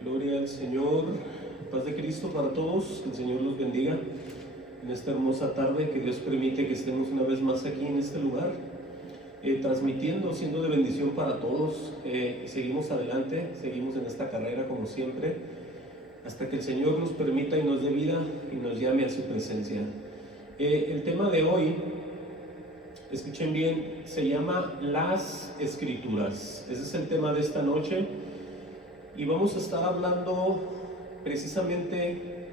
Gloria al Señor, paz de Cristo para todos, que el Señor los bendiga en esta hermosa tarde, que Dios permite que estemos una vez más aquí en este lugar, transmitiendo, siendo de bendición para todos. Seguimos adelante, seguimos en esta carrera como siempre, hasta que el Señor nos permita y nos dé vida y nos llame a su presencia. El tema de hoy, escuchen bien, se llama las Escrituras. Ese es el tema de esta noche. Y vamos a estar hablando precisamente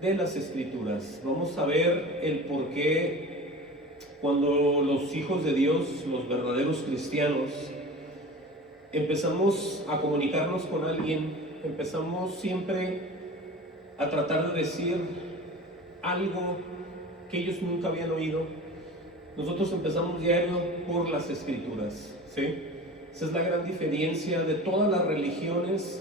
de las Escrituras. Vamos a ver el por qué cuando los hijos de Dios, los verdaderos cristianos, empezamos a comunicarnos con alguien, empezamos siempre a tratar de decir algo que ellos nunca habían oído. Nosotros empezamos diario por las Escrituras, ¿sí? Esa es la gran diferencia de todas las religiones,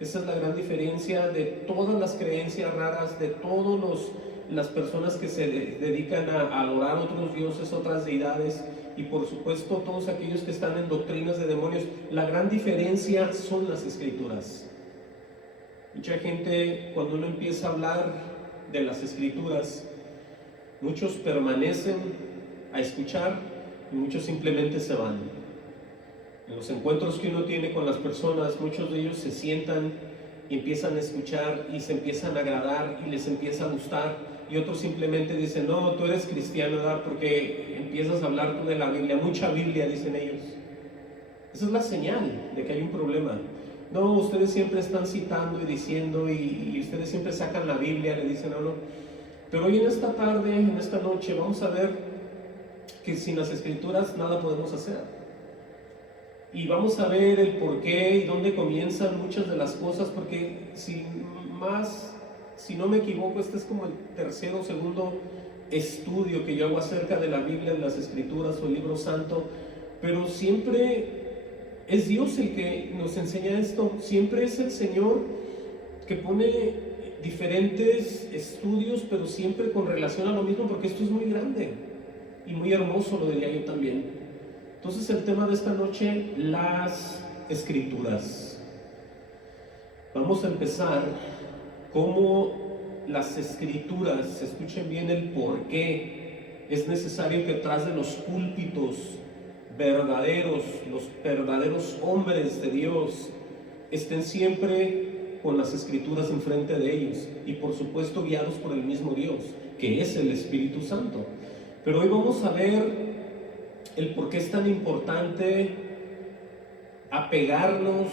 esa es la gran diferencia de todas las creencias raras, de todas las personas que se dedican a adorar otros dioses, otras deidades, y por supuesto todos aquellos que están en doctrinas de demonios. La gran diferencia son las Escrituras. Mucha gente, cuando uno empieza a hablar de las Escrituras, muchos permanecen a escuchar y muchos simplemente se van. En los encuentros que uno tiene con las personas, muchos de ellos se sientan y empiezan a escuchar y se empiezan a agradar y les empieza a gustar, y otros simplemente dicen: no, tú eres cristiano, ¿verdad? Porque empiezas a hablar tú de la Biblia, mucha Biblia, dicen ellos. Esa es la señal de que hay un problema. No, ustedes siempre están citando y diciendo y ustedes siempre sacan la Biblia, le dicen a uno. Pero hoy en esta tarde, en esta noche, vamos a ver que sin las Escrituras nada podemos hacer. Y vamos a ver el por qué y dónde comienzan muchas de las cosas, porque si no me equivoco, este es como el tercero o segundo estudio que yo hago acerca de la Biblia, de las Escrituras o el Libro Santo, pero siempre es Dios el que nos enseña esto, siempre es el Señor que pone diferentes estudios, pero siempre con relación a lo mismo, porque esto es muy grande y muy hermoso, lo diría yo también. Entonces el tema de esta noche, las Escrituras. Vamos a empezar cómo las Escrituras, escuchen bien el por qué es necesario que tras de los púlpitos verdaderos, los verdaderos hombres de Dios, estén siempre con las Escrituras enfrente de ellos y por supuesto guiados por el mismo Dios, que es el Espíritu Santo. Pero hoy vamos a ver el por qué es tan importante apegarnos,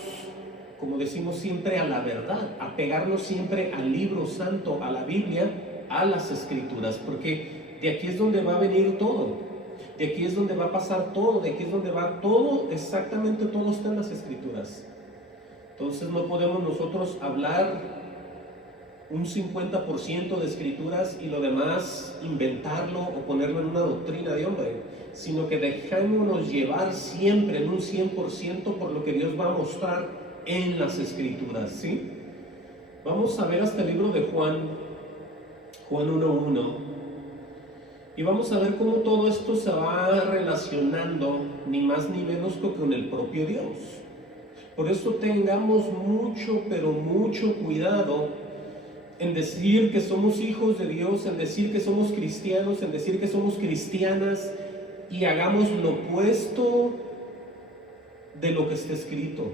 como decimos siempre, a la verdad, apegarnos siempre al libro santo, a la Biblia, a las Escrituras, porque de aquí es donde va a venir todo, de aquí es donde va a pasar todo, de aquí es donde va todo, exactamente todo está en las Escrituras. Entonces no podemos nosotros hablar un 50% de Escrituras y lo demás inventarlo o ponerlo en una doctrina de hombre, sino que dejémonos llevar siempre en un 100% por lo que Dios va a mostrar en las Escrituras, ¿sí? Vamos a ver hasta el libro de Juan 1:1, y vamos a ver cómo todo esto se va relacionando ni más ni menos que con el propio Dios. Por eso tengamos mucho, pero mucho cuidado en decir que somos hijos de Dios, en decir que somos cristianos, en decir que somos cristianas, y hagamos lo opuesto de lo que está escrito.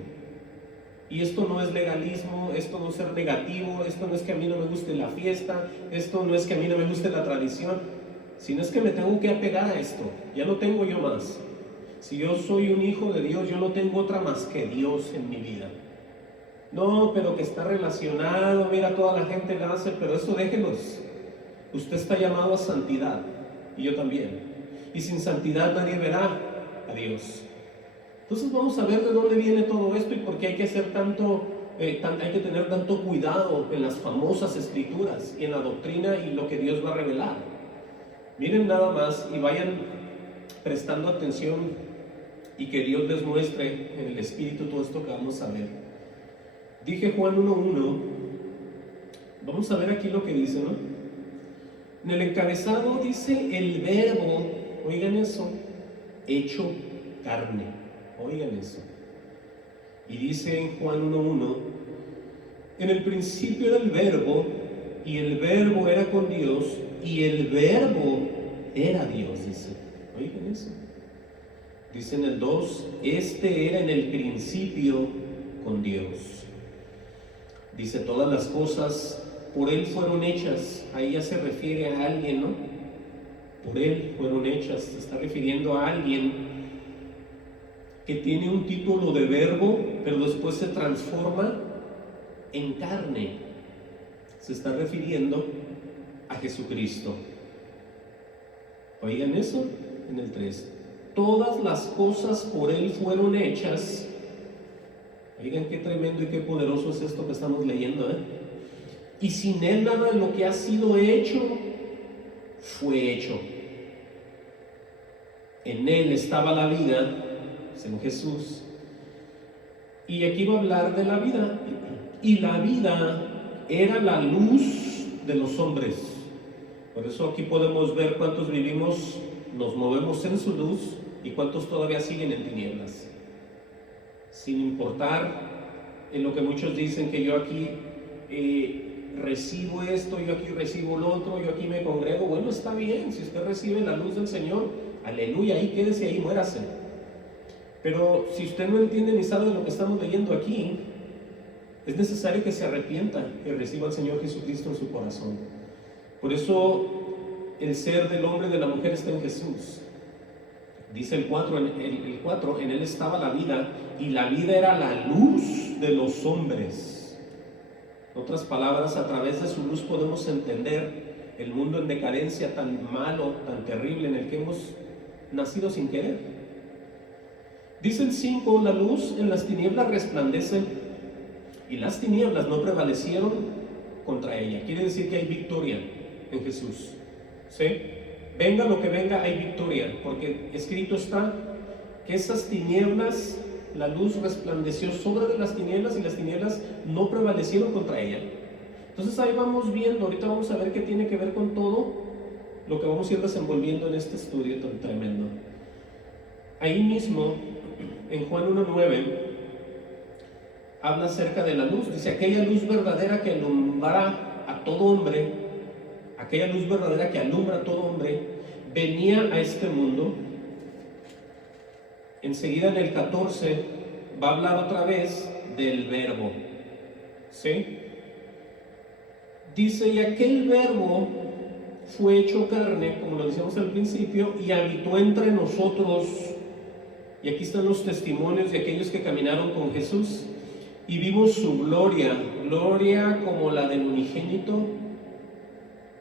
Y esto no es legalismo, esto no es ser negativo, esto no es que a mí no me guste la fiesta, esto no es que a mí no me guste la tradición, sino es que me tengo que apegar a esto. Ya no tengo yo más. Si yo soy un hijo de Dios, yo no tengo otra más que Dios en mi vida. No, pero que está relacionado, mira, toda la gente la hace, pero eso déjelos. Usted está llamado a santidad, y yo también. Y sin santidad nadie verá a Dios. Entonces vamos a ver de dónde viene todo esto y por qué hay que hacer hay que tener tanto cuidado en las famosas Escrituras y en la doctrina y lo que Dios va a revelar. Miren nada más y vayan prestando atención y que Dios les muestre en el Espíritu todo esto que vamos a ver. Dije Juan 1:1, vamos a ver aquí lo que dice, ¿no? En el encabezado dice el verbo, oigan eso, hecho carne, oigan eso. Y dice en Juan 1:1, En el principio era el verbo, y el verbo era con Dios, y el verbo era Dios, dice. Oigan eso. Dice en el 2, este era en el principio con Dios. Dice, todas las cosas por Él fueron hechas. Ahí ya se refiere a alguien, ¿no? Por Él fueron hechas. Se está refiriendo a alguien que tiene un título de verbo, pero después se transforma en carne. Se está refiriendo a Jesucristo. Oigan eso en el 3. Todas las cosas por Él fueron hechas. Oigan qué tremendo y qué poderoso es esto que estamos leyendo, ¿eh? Y sin Él nada de lo que ha sido hecho fue hecho. En Él estaba la vida, en Jesús. Y aquí va a hablar de la vida. Y la vida era la luz de los hombres. Por eso aquí podemos ver cuántos vivimos, nos movemos en su luz y cuántos todavía siguen en tinieblas. Sin importar en lo que muchos dicen que yo aquí recibo esto, yo aquí recibo lo otro, yo aquí me congrego. Bueno, está bien, si usted recibe la luz del Señor, aleluya, ahí quédese, ahí muérase. Pero si usted no entiende ni sabe de lo que estamos leyendo aquí, es necesario que se arrepienta y reciba al Señor Jesucristo en su corazón. Por eso el ser del hombre y de la mujer está en Jesús. Dice el 4, en Él estaba la vida, y la vida era la luz de los hombres. En otras palabras, a través de su luz podemos entender el mundo en decadencia tan malo, tan terrible, en el que hemos nacido sin querer. Dice el 5, la luz en las tinieblas resplandece, y las tinieblas no prevalecieron contra ella. Quiere decir que hay victoria en Jesús. ¿Sí? Venga lo que venga, hay victoria, porque escrito está que esas tinieblas, la luz resplandeció sobre de las tinieblas y las tinieblas no prevalecieron contra ella. Entonces ahí vamos viendo, ahorita vamos a ver qué tiene que ver con todo lo que vamos a ir desenvolviendo en este estudio tan tremendo. Ahí mismo, en Juan 1:9, habla acerca de la luz. Dice, aquella luz verdadera que alumbra a todo hombre, aquella luz verdadera que alumbra a todo hombre, venía a este mundo. Enseguida en el 14 va a hablar otra vez del verbo. ¿Sí? Dice, y aquel verbo fue hecho carne, como lo decíamos al principio, y habitó entre nosotros. Y aquí están los testimonios de aquellos que caminaron con Jesús. Y vimos su gloria, gloria como la del unigénito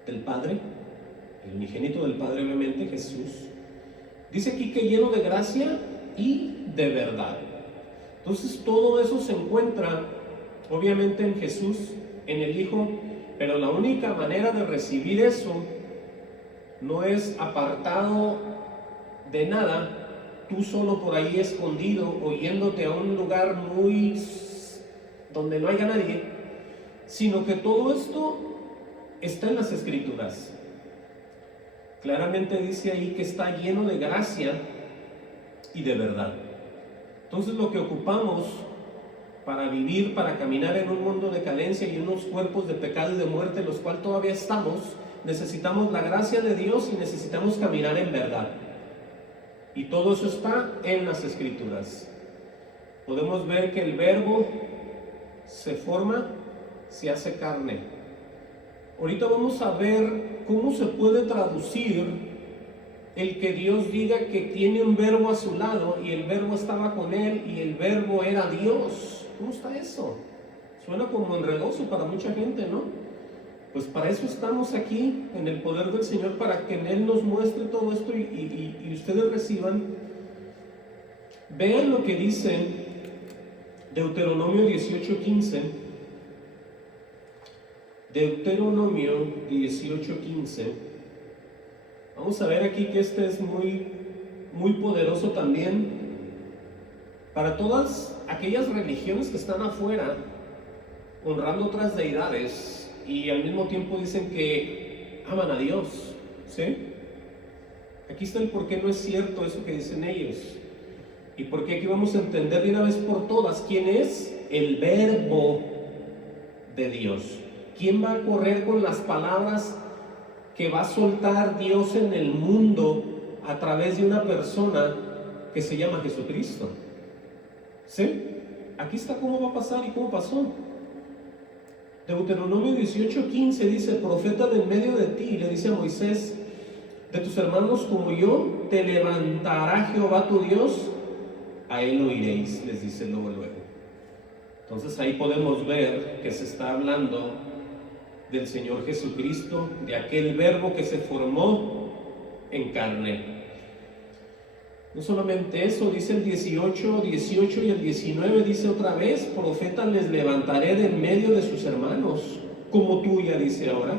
del Padre, el unigénito del Padre, obviamente, Jesús. Dice aquí que lleno de gracia y de verdad. Entonces todo eso se encuentra obviamente en Jesús, en el Hijo, pero la única manera de recibir eso no es apartado de nada, tú solo por ahí escondido o yéndote a un lugar muy donde no haya nadie, sino que todo esto está en las Escrituras. Claramente dice ahí que está lleno de gracia y de verdad. Entonces lo que ocupamos para vivir, para caminar en un mundo de carencia y unos cuerpos de pecado y de muerte en los cuales todavía estamos, necesitamos la gracia de Dios y necesitamos caminar en verdad. Y todo eso está en las Escrituras. Podemos ver que el verbo se forma, se hace carne. Ahorita vamos a ver cómo se puede traducir el que Dios diga que tiene un verbo a su lado y el verbo estaba con Él y el verbo era Dios. ¿Cómo está eso? Suena como enredoso para mucha gente, ¿no? Pues para eso estamos aquí, en el poder del Señor, para que en Él nos muestre todo esto y ustedes reciban. Vean lo que dice Deuteronomio 18:15. Deuteronomio 18:15. Vamos a ver aquí que este es muy poderoso también para todas aquellas religiones que están afuera honrando otras deidades y al mismo tiempo dicen que aman a Dios. ¿Sí? Aquí está el por qué no es cierto eso que dicen ellos y por qué aquí vamos a entender de una vez por todas quién es el verbo. de Dios. ¿Quién va a correr con las palabras que va a soltar Dios en el mundo a través de una persona que se llama Jesucristo? ¿Sí? Aquí está cómo va a pasar y cómo pasó. Deuteronomio 18:15 dice: profeta de en medio de ti, le dice a Moisés, de tus hermanos como yo, te levantará Jehová tu Dios, a él oiréis, les dice luego. Entonces ahí podemos ver que se está hablando del Señor Jesucristo, de aquel verbo que se formó en carne. No solamente eso, dice el 18 y el 19, dice otra vez: profeta les levantaré de en medio de sus hermanos, como tuya, dice ahora,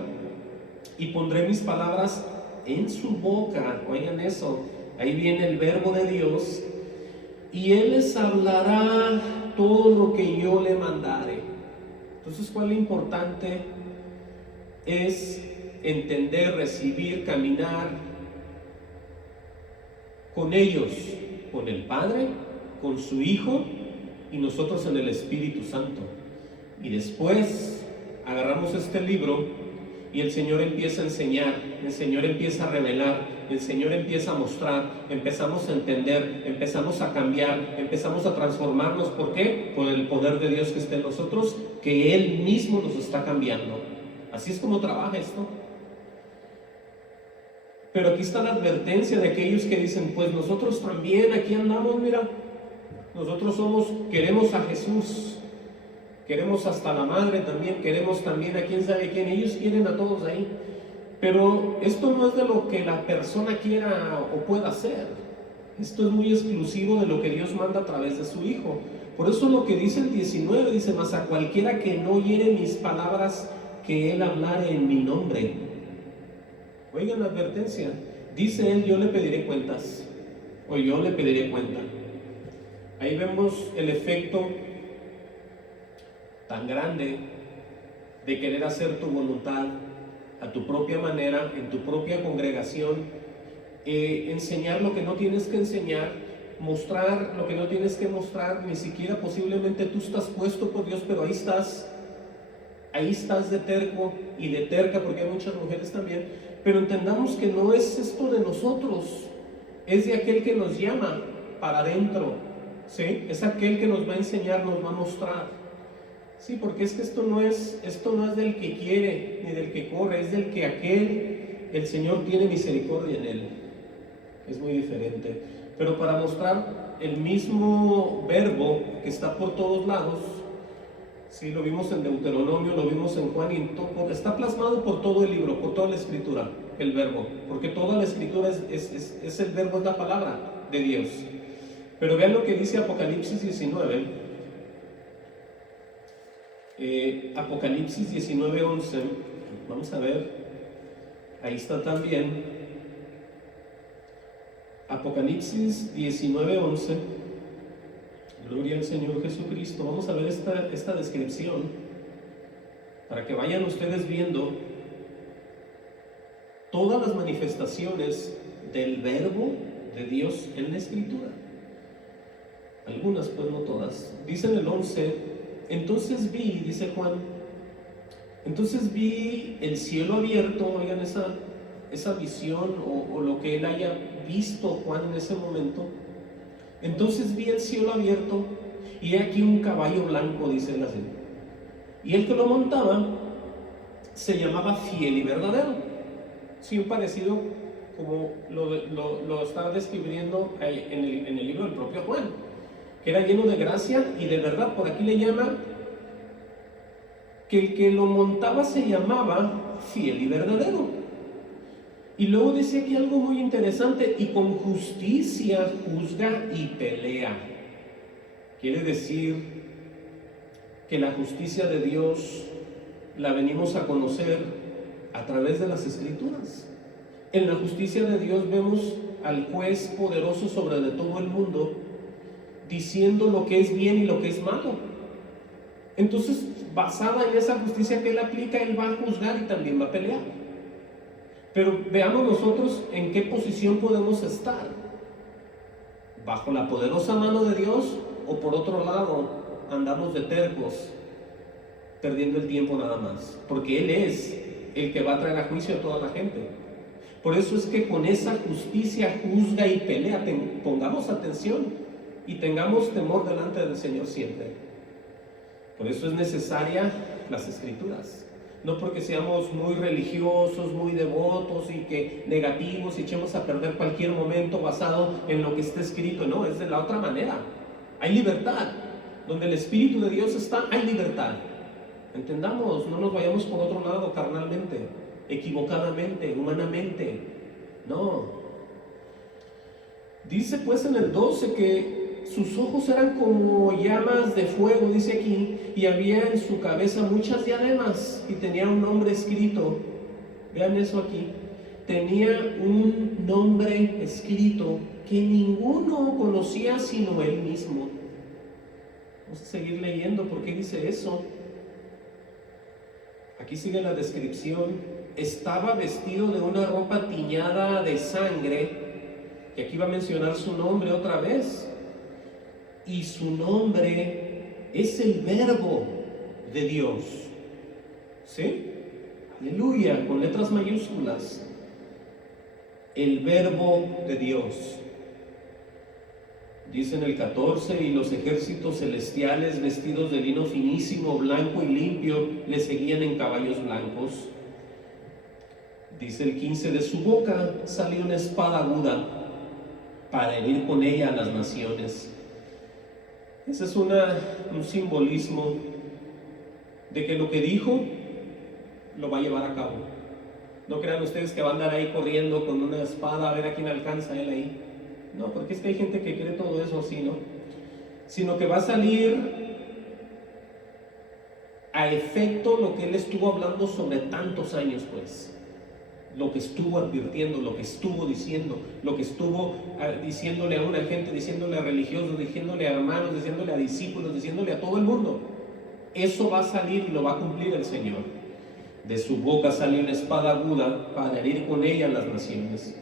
y pondré mis palabras en su boca. Oigan eso, ahí viene el verbo de Dios, y él les hablará todo lo que yo le mandare. Entonces, ¿cuál es lo importante? Es entender, recibir, caminar con ellos, con el Padre, con su Hijo y nosotros en el Espíritu Santo. Y después agarramos este libro y el Señor empieza a enseñar, el Señor empieza a revelar, el Señor empieza a mostrar, empezamos a entender, empezamos a cambiar, empezamos a transformarnos. ¿Por qué? Por el poder de Dios que está en nosotros, que Él mismo nos está cambiando. Así es como trabaja esto. Pero aquí está la advertencia de aquellos que dicen: pues nosotros también aquí andamos, mira, nosotros queremos a Jesús, queremos hasta la madre también, queremos también a quién sabe quién, ellos quieren a todos ahí. Pero esto no es de lo que la persona quiera o pueda hacer. Esto es muy exclusivo de lo que Dios manda a través de su Hijo. Por eso lo que dice el 19, dice: mas a cualquiera que no oyere mis palabras, que él hablare en mi nombre. Oigan la advertencia. Dice él: yo le pediré cuentas, o yo le pediré cuenta. Ahí vemos el efecto tan grande de querer hacer tu voluntad a tu propia manera, en tu propia congregación, enseñar lo que no tienes que enseñar, mostrar lo que no tienes que mostrar. Ni siquiera posiblemente tú estás puesto por Dios, pero ahí estás de terco y de terca, porque hay muchas mujeres también. Pero entendamos que no es esto de nosotros, es de aquel que nos llama para adentro, ¿sí? Es aquel que nos va a enseñar, nos va a mostrar. Sí, porque es que esto no es del que quiere ni del que corre, es del que el Señor tiene misericordia en él. Es muy diferente. Pero para mostrar el mismo verbo que está por todos lados, sí, lo vimos en Deuteronomio, lo vimos en Juan, y está plasmado por todo el libro, por toda la escritura, el verbo, porque toda la escritura es el verbo, es la palabra de Dios. Pero vean lo que dice Apocalipsis 19. Apocalipsis 19:11, vamos a ver, ahí está también. Apocalipsis 19:11, gloria al Señor Jesucristo. Vamos a ver esta descripción para que vayan ustedes viendo todas las manifestaciones del verbo de Dios en la escritura. Algunas, pues no todas. Dice en el 11: entonces vi, dice Juan, entonces vi el cielo abierto. Oigan esa visión o lo que él haya visto Juan en ese momento. Entonces vi el cielo abierto, y he aquí un caballo blanco, dice él así. Y el que lo montaba se llamaba Fiel y Verdadero. Sí, un parecido como lo estaba describiendo en el libro del propio Juan, que era lleno de gracia y de verdad. Por aquí le llama que el que lo montaba se llamaba Fiel y Verdadero. Y luego dice aquí algo muy interesante: y con justicia juzga y pelea. Quiere decir que la justicia de Dios la venimos a conocer a través de las Escrituras. En la justicia de Dios vemos al juez poderoso sobre de todo el mundo, diciendo lo que es bien y lo que es malo. Entonces, basada en esa justicia que él aplica, él va a juzgar y también va a pelear. Pero veamos nosotros en qué posición podemos estar: bajo la poderosa mano de Dios, o por otro lado andamos de tercos perdiendo el tiempo nada más, porque Él es el que va a traer a juicio a toda la gente. Por eso es que con esa justicia juzga y pelea. Pongamos atención y tengamos temor delante del Señor siempre. Por eso es necesaria las Escrituras. No porque seamos muy religiosos, muy devotos y que negativos y echemos a perder cualquier momento basado en lo que está escrito. No, es de la otra manera. Hay libertad. Donde el Espíritu de Dios está, hay libertad. Entendamos, no nos vayamos por otro lado carnalmente, equivocadamente, humanamente. No. Dice pues en el 12 que sus ojos eran como llamas de fuego, dice aquí, y había en su cabeza muchas diademas y tenía un nombre escrito. Vean eso aquí. Tenía un nombre escrito que ninguno conocía sino él mismo. Vamos a seguir leyendo. ¿Por qué dice eso? Aquí sigue la descripción. Estaba vestido de una ropa tiñada de sangre, y aquí va a mencionar su nombre otra vez. Y su nombre es el Verbo de Dios. ¿Sí? Aleluya, con letras mayúsculas. El Verbo de Dios. Dice en el 14, y los ejércitos celestiales vestidos de lino finísimo, blanco y limpio, le seguían en caballos blancos. Dice el 15, de su boca salió una espada aguda para herir con ella a las naciones. Ese es un simbolismo de que lo que dijo lo va a llevar a cabo. No crean ustedes que va a andar ahí corriendo con una espada a ver a quién alcanza él ahí. No, porque es que hay gente que cree todo eso así, ¿no? Sino que va a salir a efecto lo que él estuvo hablando sobre tantos años, pues. Lo que estuvo advirtiendo, lo que estuvo diciendo, lo que estuvo diciéndole a una gente, diciéndole a religiosos, diciéndole a hermanos, diciéndole a discípulos, diciéndole a todo el mundo. Eso va a salir y lo va a cumplir el Señor. De su boca sale una espada aguda para herir con ella a las naciones.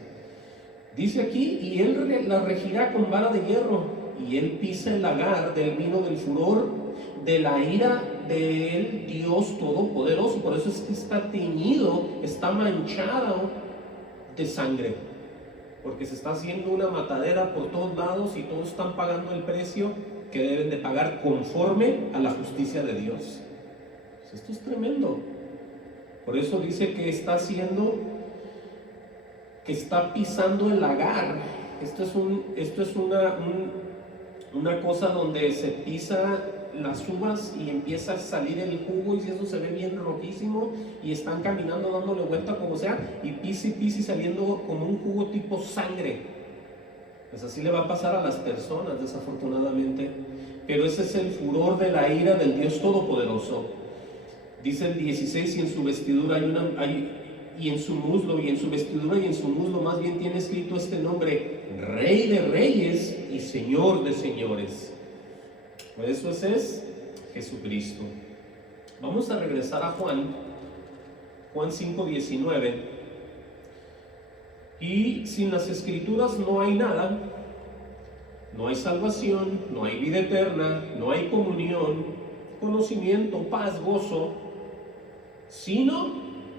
Dice aquí, y él la regirá con vara de hierro, y él pisa el lagar del vino del furor, de la ira del Dios Todopoderoso. Por eso es que está teñido, está manchado de sangre, porque se está haciendo una matadera por todos lados y todos están pagando el precio que deben de pagar conforme a la justicia de Dios. Pues esto es tremendo. Por eso dice que está haciendo, que está pisando el lagar. Esto es una cosa donde se pisa las uvas y empieza a salir el jugo, y si eso se ve bien rojísimo y están caminando dándole vuelta como sea, y pisi saliendo como un jugo tipo sangre. Pues así le va a pasar a las personas, desafortunadamente. Pero ese es el furor de la ira del Dios Todopoderoso. Dice el 16, y en su vestidura y en su muslo, y en su vestidura y en su muslo más bien tiene escrito este nombre: Rey de Reyes y Señor de Señores. Pues eso es Jesucristo. Vamos a regresar a Juan 5:19. Y sin las Escrituras no hay nada, no hay salvación, no hay vida eterna, no hay comunión, conocimiento, paz, gozo, sino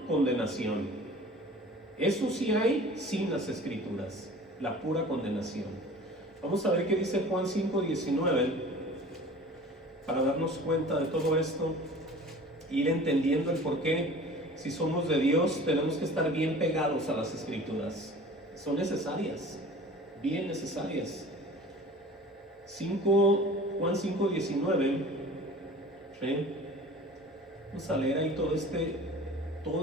condenación. Eso sí hay sin las Escrituras, la pura condenación. Vamos a ver qué dice Juan 5:19 para darnos cuenta de todo esto, ir entendiendo el por qué, si somos de Dios, tenemos que estar bien pegados a las Escrituras. Son necesarias, bien necesarias. Juan 5:19. ¿Sí? Vamos a leer ahí todo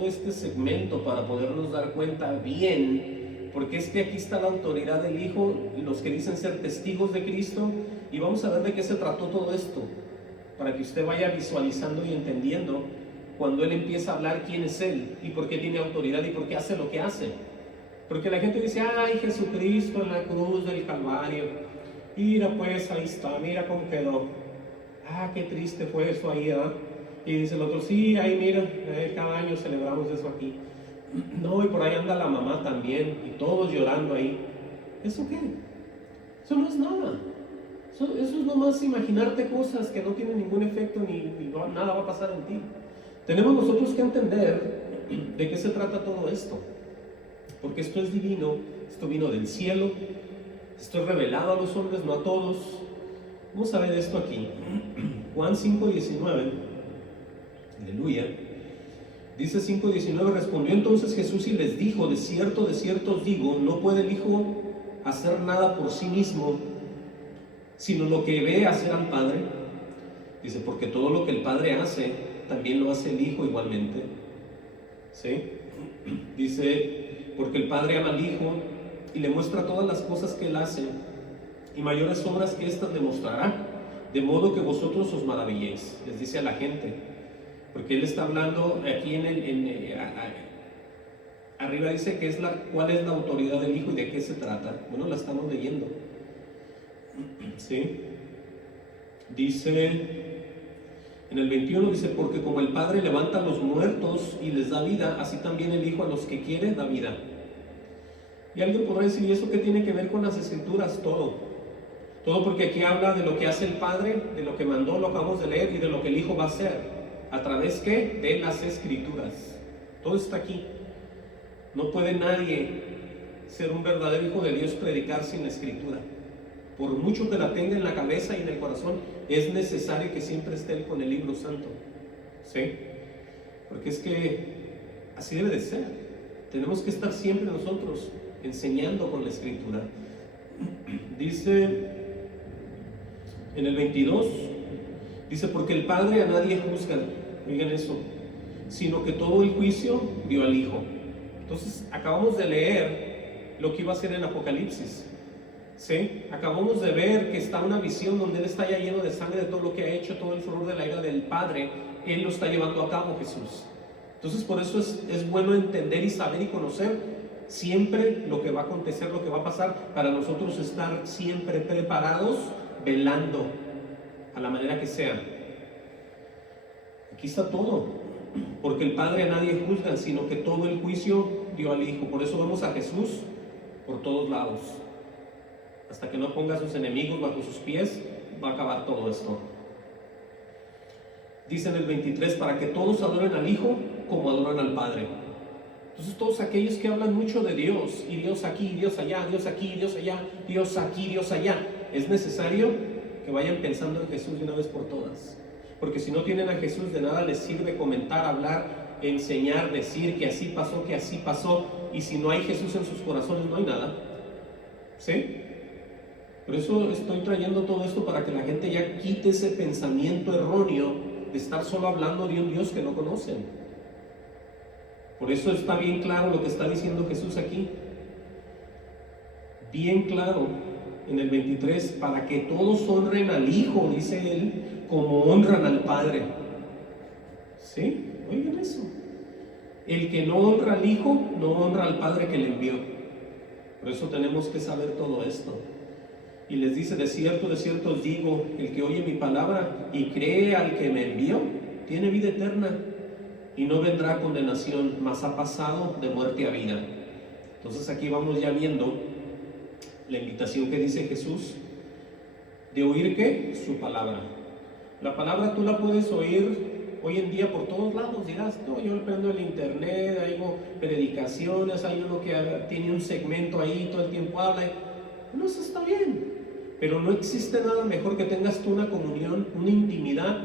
este segmento para podernos dar cuenta bien, porque es que aquí está la autoridad del Hijo y los que dicen ser testigos de Cristo, y vamos a ver de qué se trató todo esto, para que usted vaya visualizando y entendiendo cuando Él empieza a hablar quién es Él y por qué tiene autoridad y por qué hace lo que hace. Porque la gente dice: ay, Jesucristo en la cruz del Calvario, mira pues, ahí está, mira cómo quedó, qué triste fue eso ahí, ¿verdad? Y dice el otro: sí, ahí mira, cada año celebramos eso aquí. No, y por ahí anda la mamá también, y todos llorando ahí. ¿Eso qué? Eso no es nada. Eso es nomás imaginarte cosas que no tienen ningún efecto nada va a pasar en ti. Tenemos nosotros que entender de qué se trata todo esto, porque esto es divino, esto vino del cielo, esto es revelado a los hombres, no a todos. Vamos a ver esto aquí. Juan 5:19, aleluya. Dice 5:19, respondió entonces Jesús y les dijo, de cierto os digo, no puede el Hijo hacer nada por sí mismo, sino lo que ve hacer al Padre. Dice, porque todo lo que el Padre hace, también lo hace el Hijo igualmente. ¿Sí? Dice, porque el Padre ama al Hijo y le muestra todas las cosas que Él hace, y mayores obras que éstas le mostrará, de modo que vosotros os maravilléis. Les dice a la gente, porque Él está hablando aquí arriba dice que cuál es la autoridad del Hijo y de qué se trata. Bueno, la estamos leyendo. ¿Sí? Dice en el 21, dice, porque como el Padre levanta a los muertos y les da vida, así también el Hijo a los que quiere da vida. Y alguien podrá decir, ¿y eso qué tiene que ver con las Escrituras? Todo porque aquí habla de lo que hace el Padre, de lo que mandó, lo acabamos de leer, y de lo que el Hijo va a hacer. ¿A través qué? De las Escrituras. Todo está aquí. No puede nadie ser un verdadero hijo de Dios, predicar sin la Escritura. Por mucho que la tenga en la cabeza y en el corazón, es necesario que siempre esté con el libro santo. ¿Sí? Porque es que así debe de ser. Tenemos que estar siempre nosotros enseñando con la Escritura. Dice en el 22, dice, porque el Padre a nadie juzga, oigan eso, sino que todo el juicio dio al Hijo. Entonces acabamos de leer lo que iba a hacer en Apocalipsis. ¿Sí? Acabamos de ver que está una visión donde Él está ya lleno de sangre de todo lo que ha hecho, todo el furor de la ira del Padre. Él lo está llevando a cabo, Jesús. Entonces por eso es bueno entender y saber y conocer siempre lo que va a acontecer, lo que va a pasar, para nosotros estar siempre preparados, velando a la manera que sea. Aquí está todo, porque el Padre a nadie juzga, sino que todo el juicio dio al Hijo. Por eso vemos a Jesús por todos lados. Hasta que no ponga a sus enemigos bajo sus pies, va a acabar todo esto. Dice en el 23, para que todos adoren al Hijo como adoran al Padre. Entonces todos aquellos que hablan mucho de Dios, y Dios aquí, Dios allá, Dios aquí, Dios allá, Dios aquí, Dios allá, es necesario que vayan pensando en Jesús de una vez por todas. Porque si no tienen a Jesús, de nada les sirve comentar, hablar, enseñar, decir que así pasó, y si no hay Jesús en sus corazones, no hay nada. ¿Sí? Por eso estoy trayendo todo esto, para que la gente ya quite ese pensamiento erróneo de estar solo hablando de un Dios que no conocen. Por eso está bien claro lo que está diciendo Jesús aquí. Bien claro en el 23, para que todos honren al Hijo, dice Él, como honran al Padre. ¿Sí? Oigan eso. El que no honra al Hijo, no honra al Padre que le envió. Por eso tenemos que saber todo esto. Y les dice, de cierto os digo, el que oye mi palabra y cree al que me envió, tiene vida eterna y no vendrá a condenación, mas ha pasado de muerte a vida. Entonces aquí vamos ya viendo la invitación que dice Jesús de oír ¿qué? Su palabra. La palabra tú la puedes oír hoy en día por todos lados. Dirás, no, yo prendo el internet, hay predicaciones, hay uno que tiene un segmento ahí, todo el tiempo habla. No, eso está bien. Pero no existe nada mejor que tengas tú una comunión, una intimidad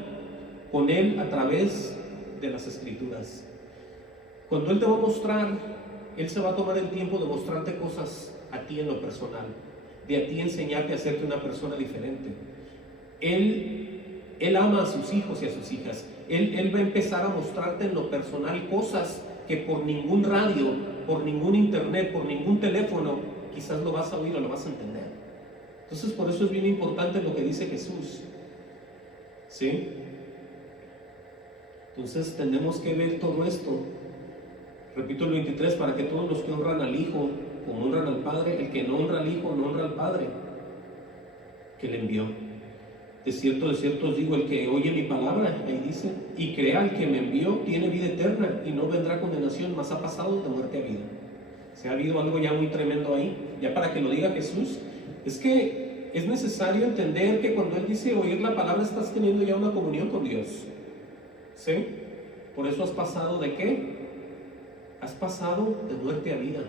con Él a través de las Escrituras. Cuando Él te va a mostrar, Él se va a tomar el tiempo de mostrarte cosas a ti en lo personal, de a ti enseñarte a hacerte una persona diferente. Él ama a sus hijos y a sus hijas. Él va a empezar a mostrarte en lo personal cosas que por ningún radio, por ningún internet, por ningún teléfono, quizás lo vas a oír o lo vas a entender. Entonces por eso es bien importante lo que dice Jesús. ¿Sí? Entonces tenemos que ver todo esto. Repito el 23, para que todos los que honran al Hijo como honran al Padre, el que no honra al Hijo no honra al Padre que le envió. De cierto os digo, el que oye mi palabra, ahí dice, y crea al que me envió, tiene vida eterna y no vendrá condenación, mas ha pasado de muerte a vida. Se ha habido algo ya muy tremendo ahí, ya para que lo diga Jesús. Es que es necesario entender que cuando Él dice oír la palabra, estás teniendo ya una comunión con Dios. ¿Sí? Por eso has pasado ¿de qué? Has pasado de muerte a vida.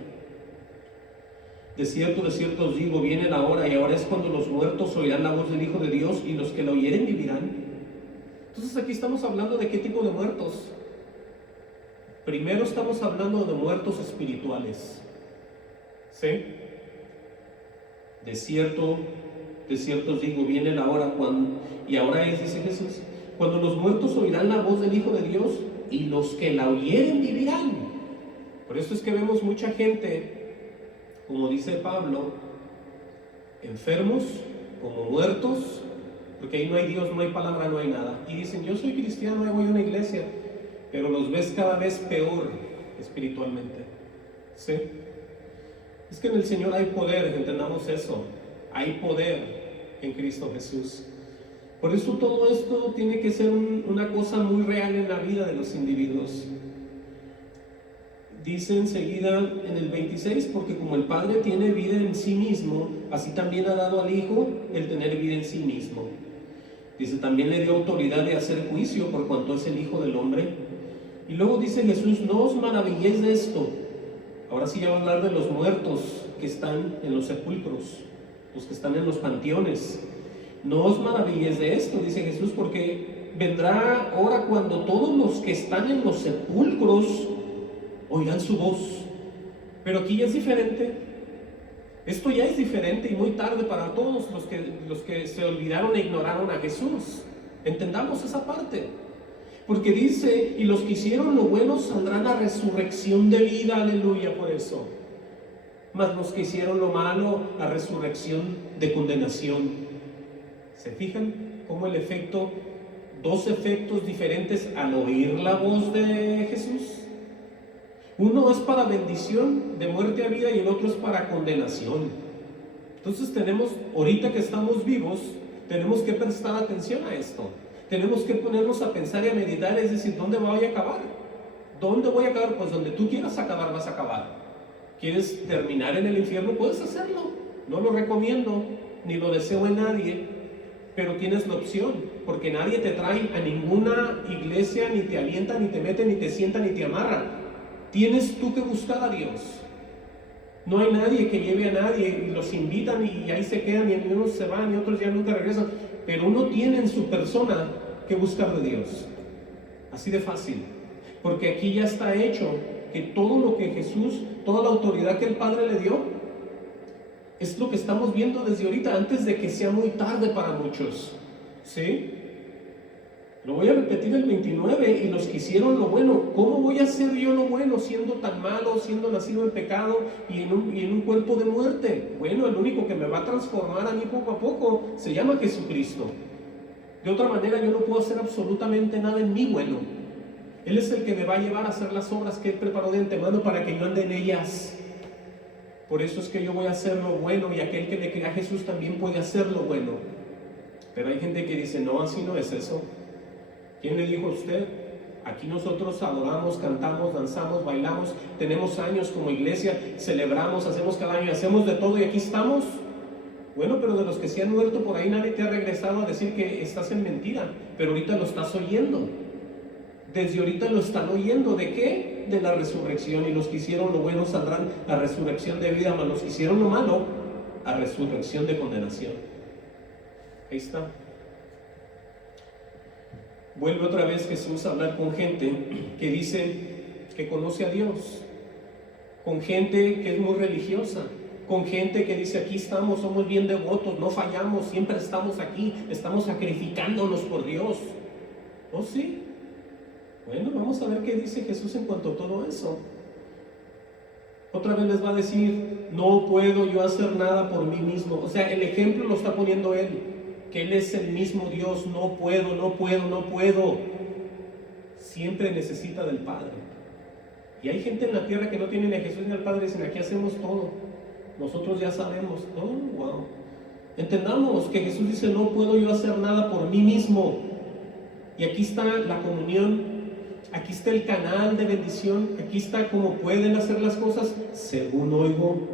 De cierto os digo, viene la hora, y ahora es cuando los muertos oirán la voz del Hijo de Dios, y los que la oyeren vivirán. Entonces aquí estamos hablando de qué tipo de muertos. Primero estamos hablando de muertos espirituales. ¿Sí? De cierto os digo, viene la hora cuando, y ahora es, dice Jesús, cuando los muertos oirán la voz del Hijo de Dios, y los que la oyeren vivirán. Por eso es que vemos mucha gente, como dice Pablo, enfermos, como muertos, porque ahí no hay Dios, no hay palabra, no hay nada. Y dicen, yo soy cristiano, voy a una iglesia, pero los ves cada vez peor espiritualmente. ¿Sí? Es que en el Señor hay poder, entendamos eso. Hay poder en Cristo Jesús. Por eso todo esto tiene que ser una cosa muy real en la vida de los individuos. Dice enseguida en el 26, porque como el Padre tiene vida en sí mismo, así también ha dado al Hijo el tener vida en sí mismo. Dice, también le dio autoridad de hacer juicio por cuanto es el Hijo del Hombre. Y luego dice Jesús, no os maravilléis de esto. Ahora sí ya va a hablar de los muertos que están en los sepulcros, los que están en los panteones. No os maravilléis de esto, dice Jesús, porque vendrá hora cuando todos los que están en los sepulcros oirán su voz. Pero aquí ya es diferente. Esto ya es diferente y muy tarde para todos los que se olvidaron e ignoraron a Jesús. Entendamos esa parte. Porque dice, y los que hicieron lo bueno saldrán a resurrección de vida, aleluya, por eso. Mas los que hicieron lo malo, a resurrección de condenación. ¿Se fijan cómo el efecto, dos efectos diferentes al oír la voz de Jesús? Uno es para bendición de muerte a vida y el otro es para condenación. Entonces tenemos, ahorita que estamos vivos, tenemos que prestar atención a esto. Tenemos que ponernos a pensar y a meditar, es decir, ¿dónde voy a acabar? ¿Dónde voy a acabar? Pues donde tú quieras acabar, vas a acabar. ¿Quieres terminar en el infierno? Puedes hacerlo. No lo recomiendo, ni lo deseo en nadie, pero tienes la opción, porque nadie te trae a ninguna iglesia, ni te alienta, ni te mete, ni te sienta, ni te amarra. Tienes tú que buscar a Dios. No hay nadie que lleve a nadie, y los invitan y ahí se quedan, y unos se van y otros ya nunca regresan. Pero uno tiene en su persona que buscar de Dios. Así de fácil. Porque aquí ya está hecho que todo lo que Jesús, toda la autoridad que el Padre le dio, es lo que estamos viendo desde ahorita, antes de que sea muy tarde para muchos. ¿Sí? Lo voy a repetir el 29, y los que hicieron lo bueno. ¿Cómo voy a hacer yo lo bueno siendo tan malo, siendo nacido en pecado y en un cuerpo de muerte? Bueno, el único que me va a transformar a mí poco a poco se llama Jesucristo. De otra manera yo no puedo hacer absolutamente nada en mí bueno. Él es el que me va a llevar a hacer las obras que Él preparó de antemano para que yo ande en ellas. Por eso es que yo voy a hacer lo bueno, y aquel que le crea a Jesús también puede hacer lo bueno. Pero hay gente que dice, no, así no es eso. ¿Quién le dijo a usted? Aquí nosotros adoramos, cantamos, danzamos, bailamos, tenemos años como iglesia, celebramos, hacemos cada año, hacemos de todo y aquí estamos. Bueno, pero de los que se han muerto por ahí nadie te ha regresado a decir que estás en mentira, pero ahorita lo estás oyendo. Desde ahorita lo están oyendo. ¿De qué? De la resurrección. Y los que hicieron lo bueno saldrán a resurrección de vida, mas los que hicieron lo malo a resurrección de condenación. Ahí está. Vuelve otra vez Jesús a hablar con gente que dice que conoce a Dios, con gente que es muy religiosa, con gente que dice, aquí estamos, somos bien devotos, no fallamos, siempre estamos aquí, estamos sacrificándonos por Dios. ¿Oh, sí? Bueno, vamos a ver qué dice Jesús en cuanto a todo eso. Otra vez les va a decir, no puedo yo hacer nada por mí mismo. O sea, el ejemplo lo está poniendo Él, que Él es el mismo Dios. No puedo, no puedo, no puedo. Siempre necesita del Padre. Y hay gente en la tierra que no tiene ni a Jesús ni al Padre, dicen, aquí hacemos todo. Nosotros ya sabemos. Oh, wow. Entendamos que Jesús dice, no puedo yo hacer nada por mí mismo. Y aquí está la comunión. Aquí está el canal de bendición. Aquí está cómo pueden hacer las cosas. Según oigo,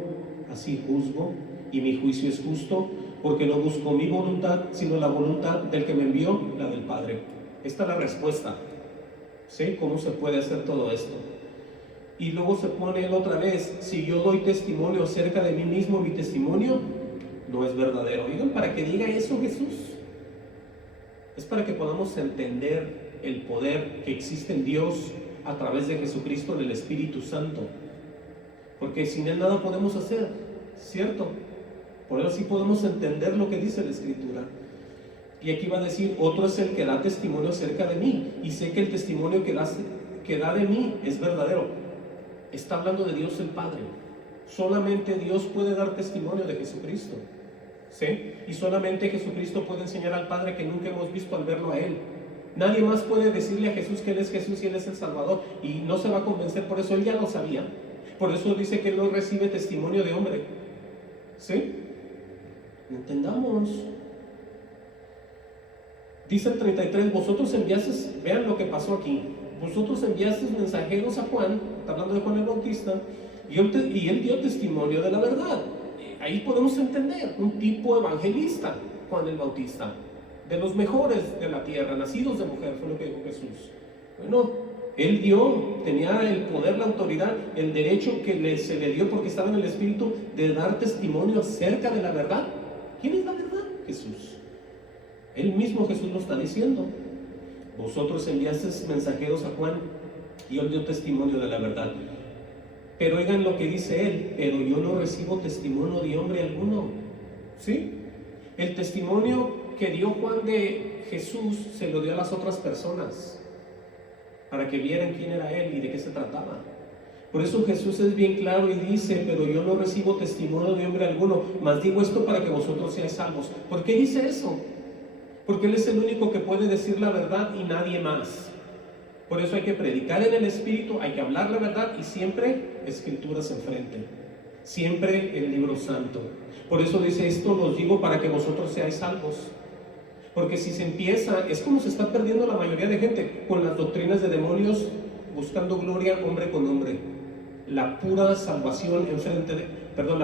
así juzgo, y mi juicio es justo. porque no busco mi voluntad, sino la voluntad del que me envió, la del Padre. Esta es la respuesta. ¿Sí? ¿Cómo se puede hacer todo esto? Y luego se pone él otra vez: si yo doy testimonio acerca de mí mismo, mi testimonio no es verdadero. Oigan, para que diga eso Jesús, es para que podamos entender el poder que existe en Dios a través de Jesucristo en el Espíritu Santo. Porque sin Él nada podemos hacer, ¿cierto? Por eso sí podemos entender lo que dice la Escritura. Y aquí va a decir: otro es el que da testimonio acerca de mí, y sé que el testimonio que da de mí es verdadero. Está hablando de Dios el Padre. Solamente Dios puede dar testimonio de Jesucristo, ¿sí? Y solamente Jesucristo puede enseñar al Padre que nunca hemos visto al verlo a Él. Nadie más puede decirle a Jesús que Él es Jesús y Él es el Salvador, y no se va a convencer. Por eso Él ya lo sabía. Por eso dice que Él no recibe testimonio de hombre, ¿sí? Entendamos. Dice el 33: vosotros enviasteis, vean lo que pasó aquí, vosotros enviasteis mensajeros a Juan, está hablando de Juan el Bautista, y él dio testimonio de la verdad. Ahí podemos entender, un tipo evangelista, Juan el Bautista, de los mejores de la tierra, nacidos de mujer, fue lo que dijo Jesús. Bueno, él tenía el poder, la autoridad, el derecho que se le dio porque estaba en el Espíritu, de dar testimonio acerca de la verdad. ¿Quién es la verdad? Jesús. Él mismo Jesús lo está diciendo. Vosotros enviasteis mensajeros a Juan y él dio testimonio de la verdad. Pero oigan lo que dice él: pero yo no recibo testimonio de hombre alguno. ¿Sí? El testimonio que dio Juan de Jesús se lo dio a las otras personas, para que vieran quién era él y de qué se trataba. Por eso Jesús es bien claro y dice: pero yo no recibo testimonio de hombre alguno, mas digo esto para que vosotros seáis salvos. ¿Por qué dice eso? Porque Él es el único que puede decir la verdad y nadie más. Por eso hay que predicar en el Espíritu, hay que hablar la verdad, y siempre Escrituras enfrente, siempre el libro santo. Por eso dice: esto los digo para que vosotros seáis salvos. Porque si se empieza, es como se está perdiendo la mayoría de gente, con las doctrinas de demonios, buscando gloria hombre con hombre. La pura salvación enfrente de, perdón,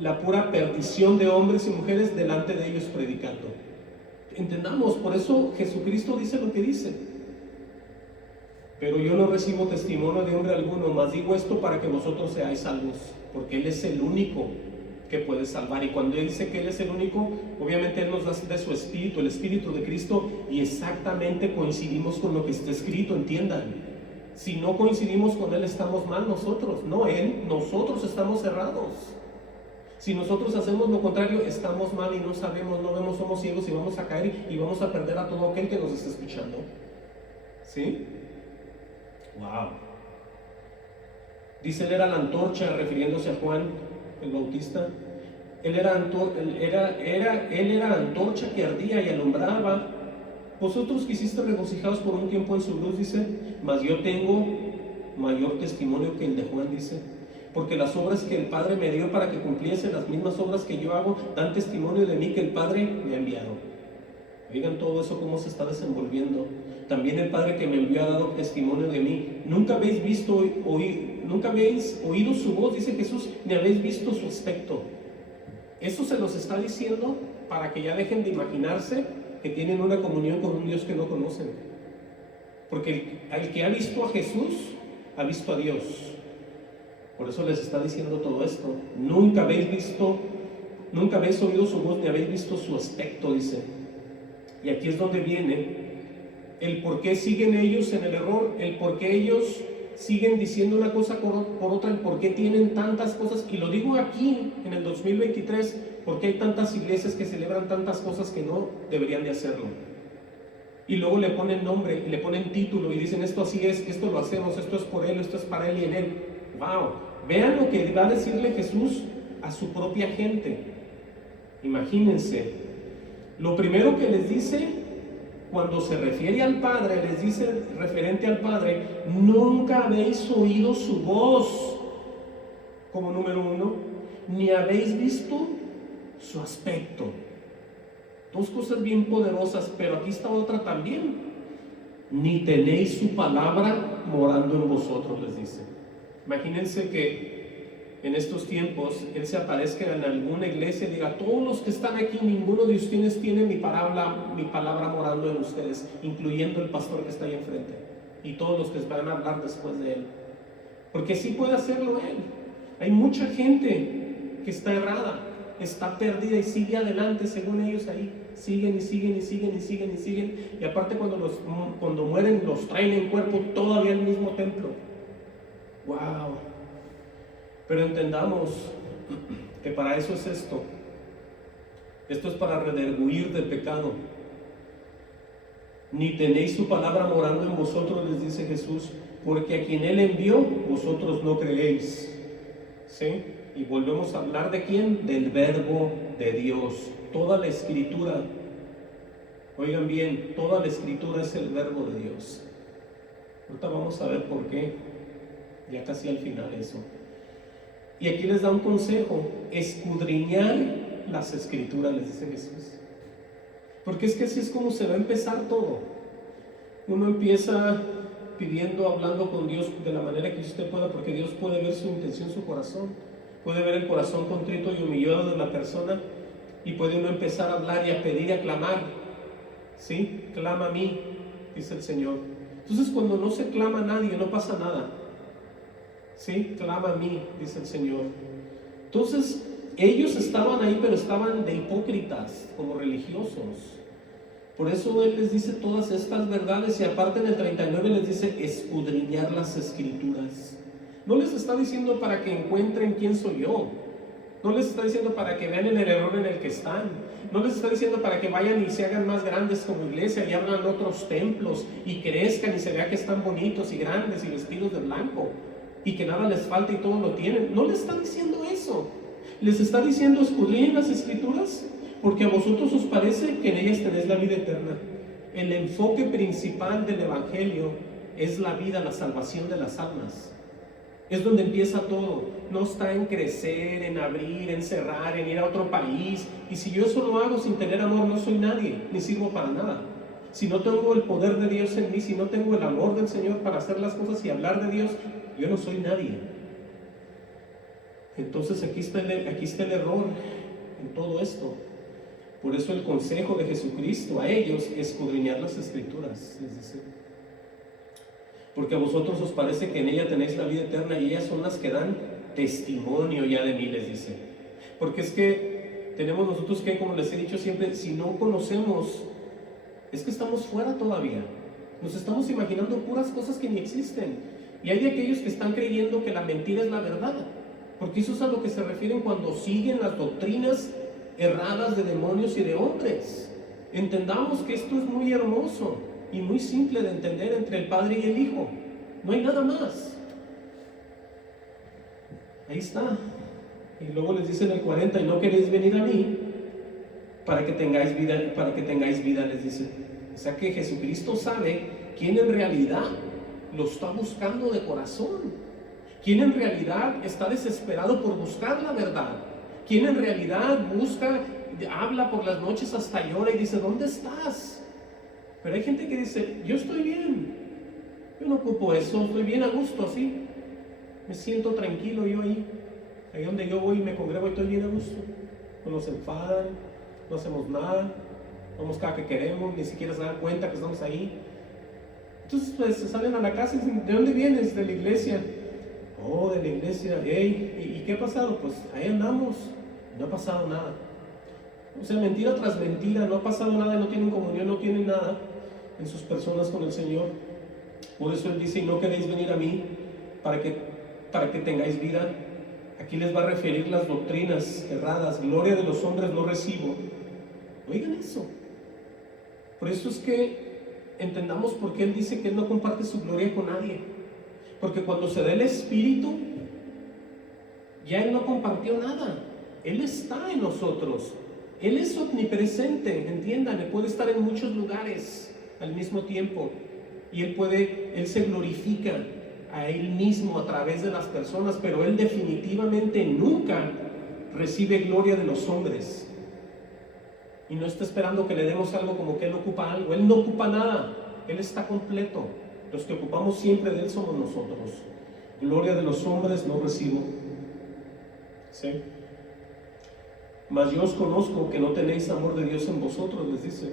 la pura perdición de hombres y mujeres delante de ellos predicando. Entendamos, por eso Jesucristo dice lo que dice: pero yo no recibo testimonio de hombre alguno, mas digo esto para que vosotros seáis salvos. Porque Él es el único que puede salvar. Y cuando Él dice que Él es el único, obviamente Él nos da de su Espíritu, el Espíritu de Cristo, y exactamente coincidimos con lo que está escrito, entiendan. Si no coincidimos con Él, estamos mal nosotros, no Él, nosotros estamos cerrados. Si nosotros hacemos lo contrario, estamos mal y no sabemos, no vemos, somos ciegos y vamos a caer y vamos a perder a todo aquel que nos está escuchando. ¿Sí? Wow. Dice: él era la antorcha, refiriéndose a Juan el Bautista. Él era antorcha que ardía y alumbraba. Vosotros quisiste regocijados por un tiempo en su luz, dice, mas yo tengo mayor testimonio que el de Juan, dice, porque las obras que el Padre me dio para que cumpliese, las mismas obras que yo hago, dan testimonio de mí que el Padre me ha enviado. Oigan todo eso cómo se está desenvolviendo. También el Padre que me envió ha dado testimonio de mí. Nunca habéis oído su voz, dice Jesús, ni habéis visto su aspecto. Eso se los está diciendo para que ya dejen de imaginarse que tienen una comunión con un Dios que no conocen. Porque el que ha visto a Jesús, ha visto a Dios. Por eso les está diciendo todo esto. Nunca habéis oído su voz, ni habéis visto su aspecto, dice. Y aquí es donde viene el por qué siguen ellos en el error, el por qué ellos siguen diciendo una cosa por otra, el por qué tienen tantas cosas. Y lo digo aquí, en el 2023, porque hay tantas iglesias que celebran tantas cosas que no deberían de hacerlo. Y luego le ponen nombre, y le ponen título, y dicen: esto así es, esto lo hacemos, esto es por Él, esto es para Él y en Él. ¡Wow! Vean lo que va a decirle Jesús a su propia gente. Imagínense. Lo primero que les dice, cuando se refiere al Padre, les dice referente al Padre: nunca habéis oído su voz, como número uno, ni habéis visto su aspecto. Dos cosas bien poderosas, pero aquí está otra también: ni tenéis su palabra morando en vosotros, les dice. Imagínense que en estos tiempos Él se aparezca en alguna iglesia y diga: todos los que están aquí, ninguno de ustedes tiene mi palabra morando en ustedes, incluyendo el pastor que está ahí enfrente y todos los que van a hablar después de Él. Porque sí puede hacerlo Él. Hay mucha gente que está errada, está perdida y sigue adelante según ellos ahí. Siguen y siguen y siguen y siguen y siguen. Y aparte cuando mueren los traen en cuerpo todavía al mismo templo. ¡Wow! Pero entendamos que para eso es esto. Esto es para redarguir del pecado. Ni tenéis su palabra morando en vosotros, les dice Jesús, porque a quien Él envió, vosotros no creéis. ¿Sí? Y volvemos a hablar de quién, del verbo de Dios. Toda la escritura, oigan bien, toda la escritura es el verbo de Dios. Ahorita vamos a ver por qué, ya casi al final eso. Y aquí les da un consejo: escudriñar las escrituras, les dice Jesús. Porque es que así es como se va a empezar todo. Uno empieza pidiendo, hablando con Dios de la manera que usted pueda, porque Dios puede ver su intención, su corazón. Puede ver el corazón contrito y humillado de la persona, y puede uno empezar a hablar y a pedir y a clamar. ¿Sí? Clama a mí, dice el Señor. Entonces cuando no se clama a nadie, no pasa nada. ¿Sí? Clama a mí, dice el Señor. Entonces ellos estaban ahí, pero estaban de hipócritas, como religiosos. Por eso Él les dice todas estas verdades, y aparte en el 39 les dice escudriñar las escrituras. No les está diciendo para que encuentren quién soy yo. No les está diciendo para que vean el error en el que están. No les está diciendo para que vayan y se hagan más grandes como iglesia y abran otros templos y crezcan y se vea que están bonitos y grandes y vestidos de blanco y que nada les falta y todo lo tienen. No les está diciendo eso. Les está diciendo: escudriñen las escrituras, porque a vosotros os parece que en ellas tenéis la vida eterna. El enfoque principal del evangelio es la vida, la salvación de las almas. Es donde empieza todo. No está en crecer, en abrir, en cerrar, en ir a otro país. Y si yo eso lo hago sin tener amor, no soy nadie, ni sirvo para nada. Si no tengo el poder de Dios en mí, si no tengo el amor del Señor para hacer las cosas y hablar de Dios, yo no soy nadie. Entonces aquí está el error en todo esto. Por eso el consejo de Jesucristo a ellos: escudriñar las escrituras, les dice. Porque a vosotros os parece que en ella tenéis la vida eterna, y ellas son las que dan testimonio ya de mí, les dice. Porque es que tenemos nosotros que, como les he dicho siempre, si no conocemos, es que estamos fuera todavía. Nos estamos imaginando puras cosas que ni existen. Y hay de aquellos que están creyendo que la mentira es la verdad, porque eso es a lo que se refieren cuando siguen las doctrinas erradas de demonios y de hombres. Entendamos que esto es muy hermoso y muy simple de entender entre el Padre y el Hijo. No hay nada más. Ahí está. Y luego les dice en el 40: y no queréis venir a mí para que tengáis vida, les dice. O sea que Jesucristo sabe quién en realidad lo está buscando de corazón, quién en realidad está desesperado por buscar la verdad, quién en realidad habla por las noches, hasta llora y dice: ¿dónde estás? Pero hay gente que dice: yo estoy bien, yo no ocupo eso, estoy bien a gusto así, me siento tranquilo yo ahí donde yo voy y me congrego y estoy bien a gusto. No nos enfadan, no hacemos nada, vamos cada que queremos, ni siquiera se dan cuenta que estamos ahí. Entonces pues se salen a la casa y dicen: ¿de dónde vienes? De la iglesia. Oh, de la iglesia. ¿Y qué ha pasado? Pues ahí andamos, no ha pasado nada. O sea, mentira tras mentira, no ha pasado nada, no tienen comunión, no tienen nada en sus personas con el Señor. Por eso Él dice: y no queréis venir a mí para que tengáis vida. Aquí les va a referir las doctrinas erradas. Gloria de los hombres no recibo. Oigan eso. Por eso es que entendamos por qué Él dice que Él no comparte su gloria con nadie. Porque cuando se da el Espíritu, ya Él no compartió nada. Él está en nosotros. Él es omnipresente, entiendan. Él puede estar en muchos lugares al mismo tiempo. Y Él se glorifica a Él mismo a través de las personas, pero Él definitivamente nunca recibe gloria de los hombres. Y no está esperando que le demos algo como que Él ocupa algo. Él no ocupa nada, Él está completo. Los que ocupamos siempre de Él somos nosotros. Gloria de los hombres no recibo. ¿sí? Mas yo os conozco que no tenéis amor de Dios en vosotros, les dice.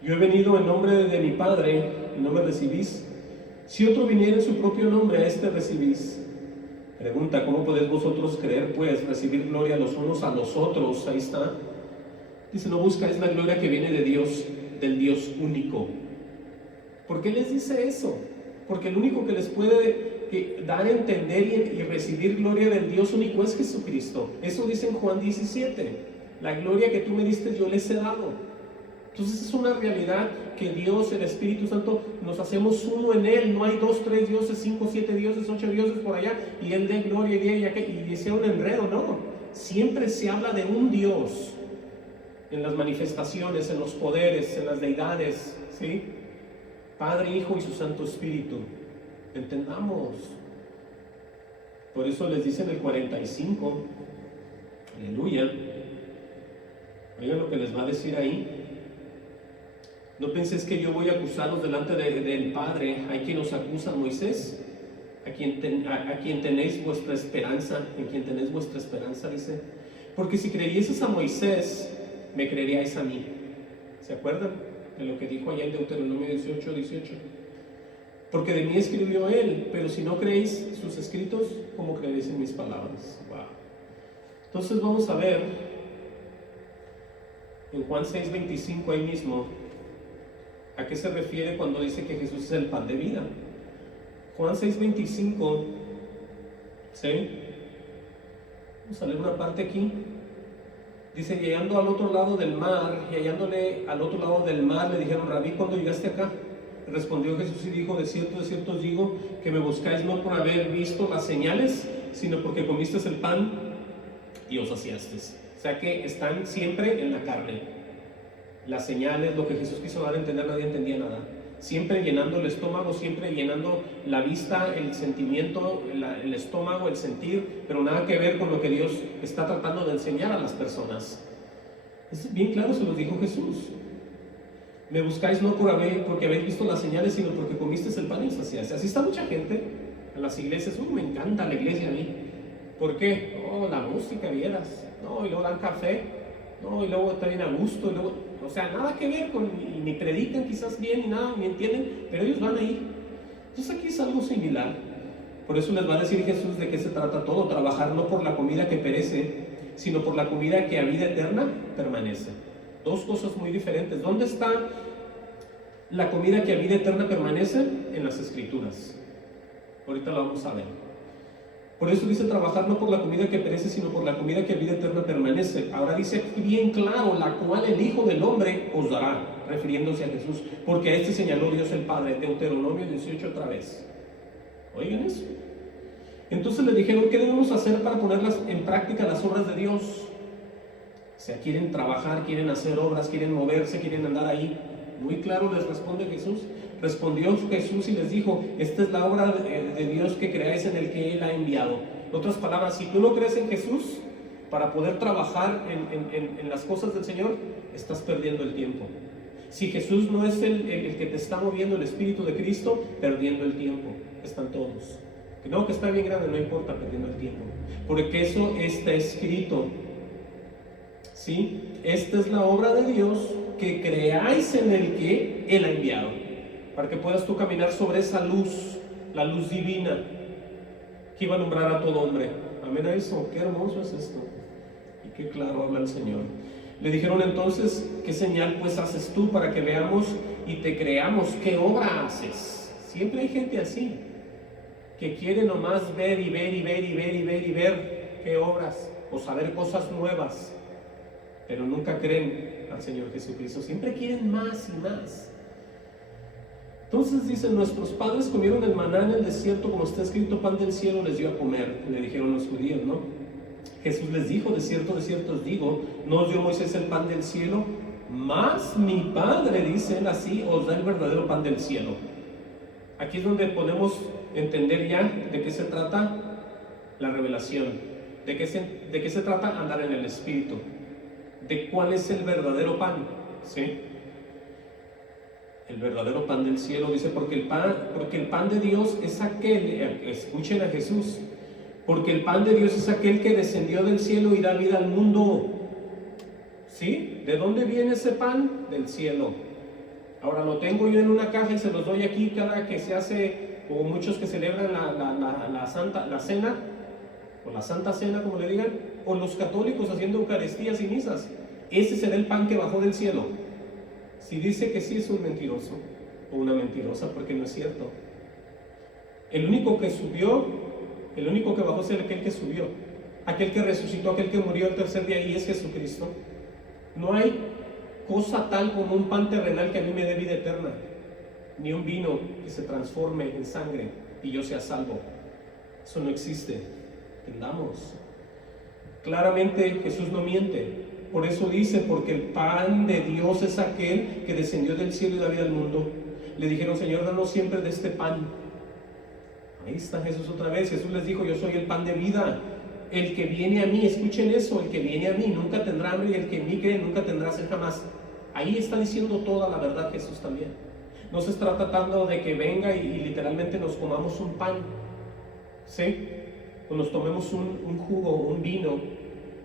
Yo he venido en nombre de mi Padre y no me recibís. Si otro viniera en su propio nombre, a este recibís. Pregunta, ¿cómo podéis vosotros creer, pues, recibir gloria los unos a los otros? Ahí está. Dice, no buscáis la gloria que viene de Dios, del Dios único. ¿Por qué les dice eso? Porque el único que les puede dar a entender y recibir gloria del Dios único es Jesucristo. Eso dice en Juan 17. La gloria que tú me diste yo les he dado. Entonces es una realidad que Dios, el Espíritu Santo, nos hacemos uno en Él. No hay 2, 3 dioses, 5, 7 dioses, 8 dioses por allá y Él dé gloria y sea un enredo. No, siempre se habla de un Dios en las manifestaciones, en los poderes, en las deidades, ¿sí? Padre, Hijo y su Santo Espíritu. Entendamos. Por eso les dice en el 45, aleluya. Oigan lo que les va a decir ahí. No penséis que yo voy a acusaros delante del Padre. Hay quien os acusa, Moisés, a quien tenéis vuestra esperanza, en quien tenéis vuestra esperanza, dice. Porque si creyeses a Moisés, me creeríais a mí. ¿Se acuerdan de lo que dijo allá en Deuteronomio 18, 18? Porque de mí escribió él, pero si no creéis sus escritos, ¿cómo creeréis en mis palabras? Wow. Entonces vamos a ver en Juan 6:25 ahí mismo, ¿a qué se refiere cuando dice que Jesús es el pan de vida? Juan 6:25, ¿sí? Vamos a leer una parte aquí. Dice, llegando al otro lado del mar, y hallándole al otro lado del mar, le dijeron, Rabí, ¿cuándo llegaste acá? Respondió Jesús y dijo, de cierto os digo, que me buscáis no por haber visto las señales, sino porque comisteis el pan y os saciasteis. O sea que están siempre en la carne. Las señales, lo que Jesús quiso dar a entender, nadie entendía nada. Siempre llenando el estómago, siempre llenando la vista, el sentimiento, el estómago, el sentir, pero nada que ver con lo que Dios está tratando de enseñar a las personas. Es bien claro, se los dijo Jesús. Me buscáis no porque habéis visto las señales, sino porque comisteis el pan y os saciasteis. Así está mucha gente en las iglesias. Me encanta la iglesia a mí. ¿Por qué? Oh, la música, vieras. No, y luego dan café. No, y luego está bien a gusto. Y luego, o sea, nada que ver con, y ni predican quizás bien, ni nada, ni entienden, pero ellos van ahí. Entonces aquí es algo similar. Por eso les va a decir Jesús de qué se trata todo. Trabajar no por la comida que perece, sino por la comida que a vida eterna permanece. Dos cosas muy diferentes. ¿Dónde está la comida que a vida eterna permanece? En las Escrituras. Ahorita lo vamos a ver. Por eso dice trabajar no por la comida que perece, sino por la comida que a vida eterna permanece. Ahora dice bien claro, la cual el Hijo del Hombre os dará, refiriéndose a Jesús, porque a este señaló Dios el Padre. Deuteronomio 18 otra vez. Oigan eso. Entonces le dijeron, ¿qué debemos hacer para ponerlas en práctica las obras de Dios? O sea, quieren trabajar, quieren hacer obras, quieren moverse, quieren andar ahí. Muy claro les responde Jesús. Respondió Jesús y les dijo, esta es la obra de Dios, que creáis en el que Él ha enviado. En otras palabras, si tú no crees en Jesús, para poder trabajar en las cosas del Señor, estás perdiendo el tiempo. Si Jesús no es el que te está moviendo, el Espíritu de Cristo, perdiendo el tiempo. Están todos. No, que está bien grande, no importa, perdiendo el tiempo. Porque eso está escrito. ¿Sí? Esta es la obra de Dios, que creáis en el que Él ha enviado, para que puedas tú caminar sobre esa luz, la luz divina, que iba a alumbrar a todo hombre. Amén a eso. Qué hermoso es esto. Y qué claro habla el Señor. Le dijeron entonces, ¿qué señal pues haces tú para que veamos y te creamos? ¿Qué obra haces? Siempre hay gente así, que quiere nomás ver y ver y ver y ver y ver y ver qué obras, o saber cosas nuevas, pero nunca creen al Señor Jesucristo. Siempre quieren más y más. Entonces dicen, nuestros padres comieron el maná en el desierto, como está escrito, pan del cielo les dio a comer. Le dijeron los judíos, ¿no? Jesús les dijo, de cierto os digo, no os dio Moisés el pan del cielo, mas mi Padre, dice él así, os da el verdadero pan del cielo. Aquí es donde podemos entender ya de qué se trata la revelación, de qué se trata andar en el Espíritu, de cuál es el verdadero pan, ¿sí? El verdadero pan del cielo, dice, porque el pan de Dios es aquel, escuchen a Jesús, Porque el pan de Dios es aquel que descendió del cielo y da vida al mundo. ¿Sí? ¿De dónde viene ese pan? Del cielo. Ahora lo tengo yo en una caja y se los doy aquí cada que se hace, o muchos que celebran la cena, o la Santa Cena, como le digan, o los católicos haciendo eucaristías y misas. Ese será el pan que bajó del cielo. Si dice que sí, es un mentiroso o una mentirosa, porque no es cierto. El único que subió, el único que bajó es aquel que subió, aquel que resucitó, aquel que murió el tercer día, y es Jesucristo. No hay cosa tal como un pan terrenal que a mí me dé vida eterna, ni un vino que se transforme en sangre y yo sea salvo. Eso no existe. Entendamos. Claramente Jesús no miente. Por eso dice, porque el pan de Dios es aquel que descendió del cielo y da vida al mundo. Le dijeron, Señor, danos siempre de este pan. Ahí está Jesús otra vez. Jesús les dijo, yo soy el pan de vida. El que viene a mí, escuchen eso, el que viene a mí nunca tendrá hambre, y el que en mí cree nunca tendrá sed jamás. Ahí está diciendo toda la verdad Jesús también. No se está tratando de que venga y literalmente nos comamos un pan, ¿sí? O nos tomemos un jugo, un vino,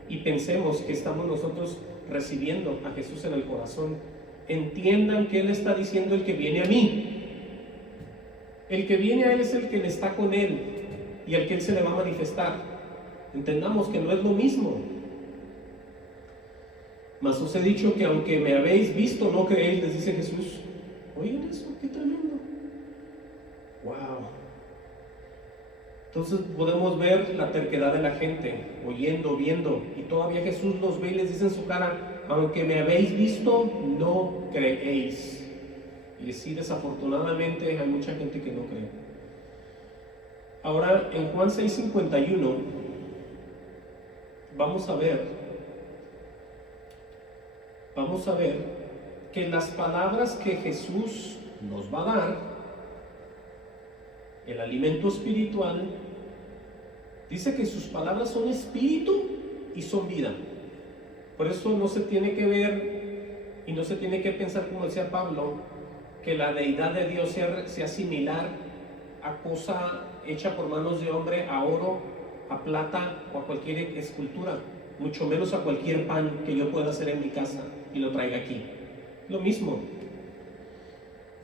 y pensemos que estamos nosotros recibiendo a Jesús en el corazón. Entiendan que Él está diciendo el que viene a mí. El que viene a Él es el que está con Él y al que Él se le va a manifestar. Entendamos que no es lo mismo. Mas os he dicho que aunque me habéis visto, no creéis, les dice Jesús. Oigan eso, qué tremendo. Wow. Entonces podemos ver la terquedad de la gente, oyendo, viendo, y todavía Jesús los ve y les dice en su cara, aunque me habéis visto, no creéis. Y sí, desafortunadamente hay mucha gente que no cree. Ahora, en Juan 6:51, vamos a ver que las palabras que Jesús nos va a dar, el alimento espiritual, dice que sus palabras son espíritu y son vida. Por eso no se tiene que ver y no se tiene que pensar, como decía Pablo, que la deidad de Dios sea similar a cosa hecha por manos de hombre, a oro, a plata o a cualquier escultura, mucho menos a cualquier pan que yo pueda hacer en mi casa y lo traiga aquí. Lo mismo.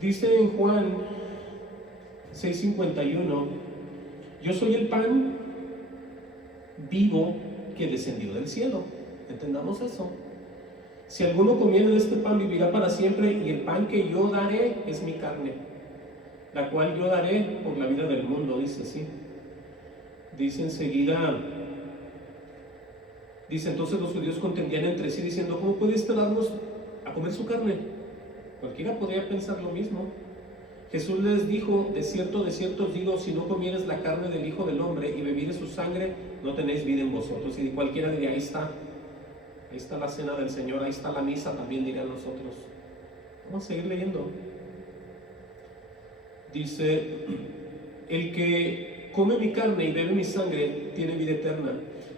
Dice en Juan 6:51, yo soy el pan vivo que descendió del cielo. Entendamos eso. Si alguno comiere de este pan vivirá para siempre, y el pan que yo daré es mi carne, la cual yo daré por la vida del mundo, dice así. Dice enseguida, dice entonces los judíos contendían entre sí diciendo, ¿cómo puede este darnos a comer su carne? Cualquiera podría pensar lo mismo. Jesús les dijo, de cierto os digo, si no comieres la carne del Hijo del Hombre y bebieres su sangre, no tenéis vida en vosotros. Y cualquiera diría, ahí está la cena del Señor, ahí está la misa, también dirían nosotros. Vamos a seguir leyendo. Dice, el que come mi carne y bebe mi sangre tiene vida eterna,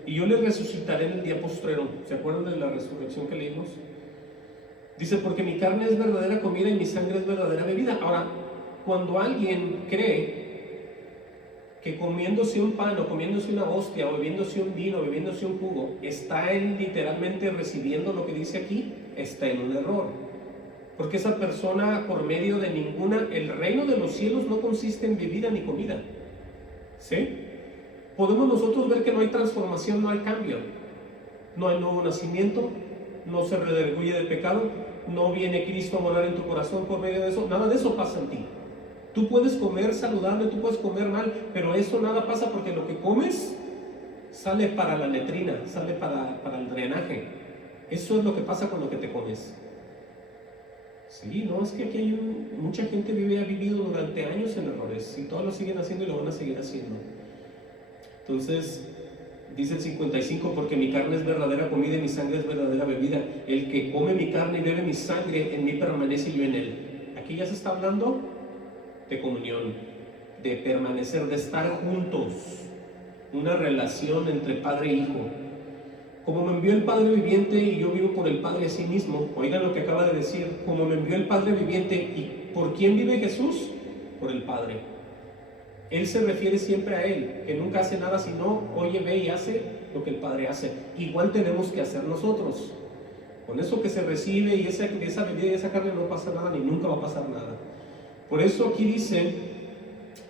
y yo le resucitaré en el día postrero. ¿Se acuerdan de la resurrección que leímos? Dice, porque mi carne es verdadera comida y mi sangre es verdadera bebida. Ahora, cuando alguien cree que comiéndose un pan o comiéndose una hostia o bebiéndose un vino o bebiéndose un jugo, está él literalmente recibiendo lo que dice aquí, está en un error. Porque esa persona, por medio de el reino de los cielos no consiste en bebida ni comida. ¿Sí? Podemos nosotros ver que no hay transformación, no hay cambio. No hay nuevo nacimiento, no se redarguye del pecado, no viene Cristo a morar en tu corazón por medio de eso, nada de eso pasa en ti. Tú puedes comer saludable, tú puedes comer mal, pero eso nada pasa, porque lo que comes sale para la letrina, sale para el drenaje. Eso es lo que pasa con lo que te comes. Sí, no, es que aquí hay mucha gente ha vivido durante años en errores, y todos lo siguen haciendo y lo van a seguir haciendo. Entonces, dice el 55, porque mi carne es verdadera comida y mi sangre es verdadera bebida. El que come mi carne y bebe mi sangre, en mí permanece y yo en él. Aquí ya se está hablando de comunión, de permanecer, de estar juntos, una relación entre padre e hijo. Como me envió el Padre viviente y yo vivo por el Padre así mismo. Oigan lo que acaba de decir, como me envió el Padre viviente. ¿Y por quién vive Jesús? Por el Padre. Él se refiere siempre a Él, que nunca hace nada sino oye, ve y hace lo que el Padre hace. Igual tenemos que hacer nosotros. Con eso que se recibe y esa bebida y esa carne no pasa nada, ni nunca va a pasar nada. Por eso aquí dice,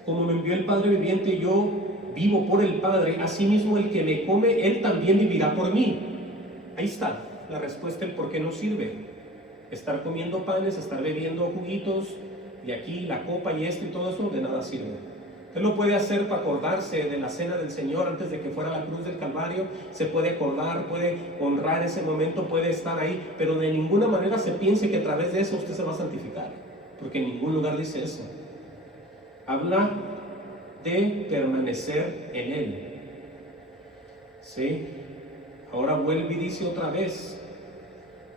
como me envió el Padre viviente, yo vivo por el Padre, asimismo el que me come, Él también vivirá por mí. Ahí está la respuesta, el por qué no sirve. Estar comiendo panes, estar bebiendo juguitos, y aquí la copa y esto y todo eso, de nada sirve. Usted lo puede hacer para acordarse de la cena del Señor antes de que fuera la cruz del Calvario. Se puede acordar, puede honrar ese momento, puede estar ahí, pero de ninguna manera se piense que a través de eso usted se va a santificar, porque en ningún lugar dice eso. Habla de permanecer en Él. ¿Sí? Ahora vuelve y dice otra vez,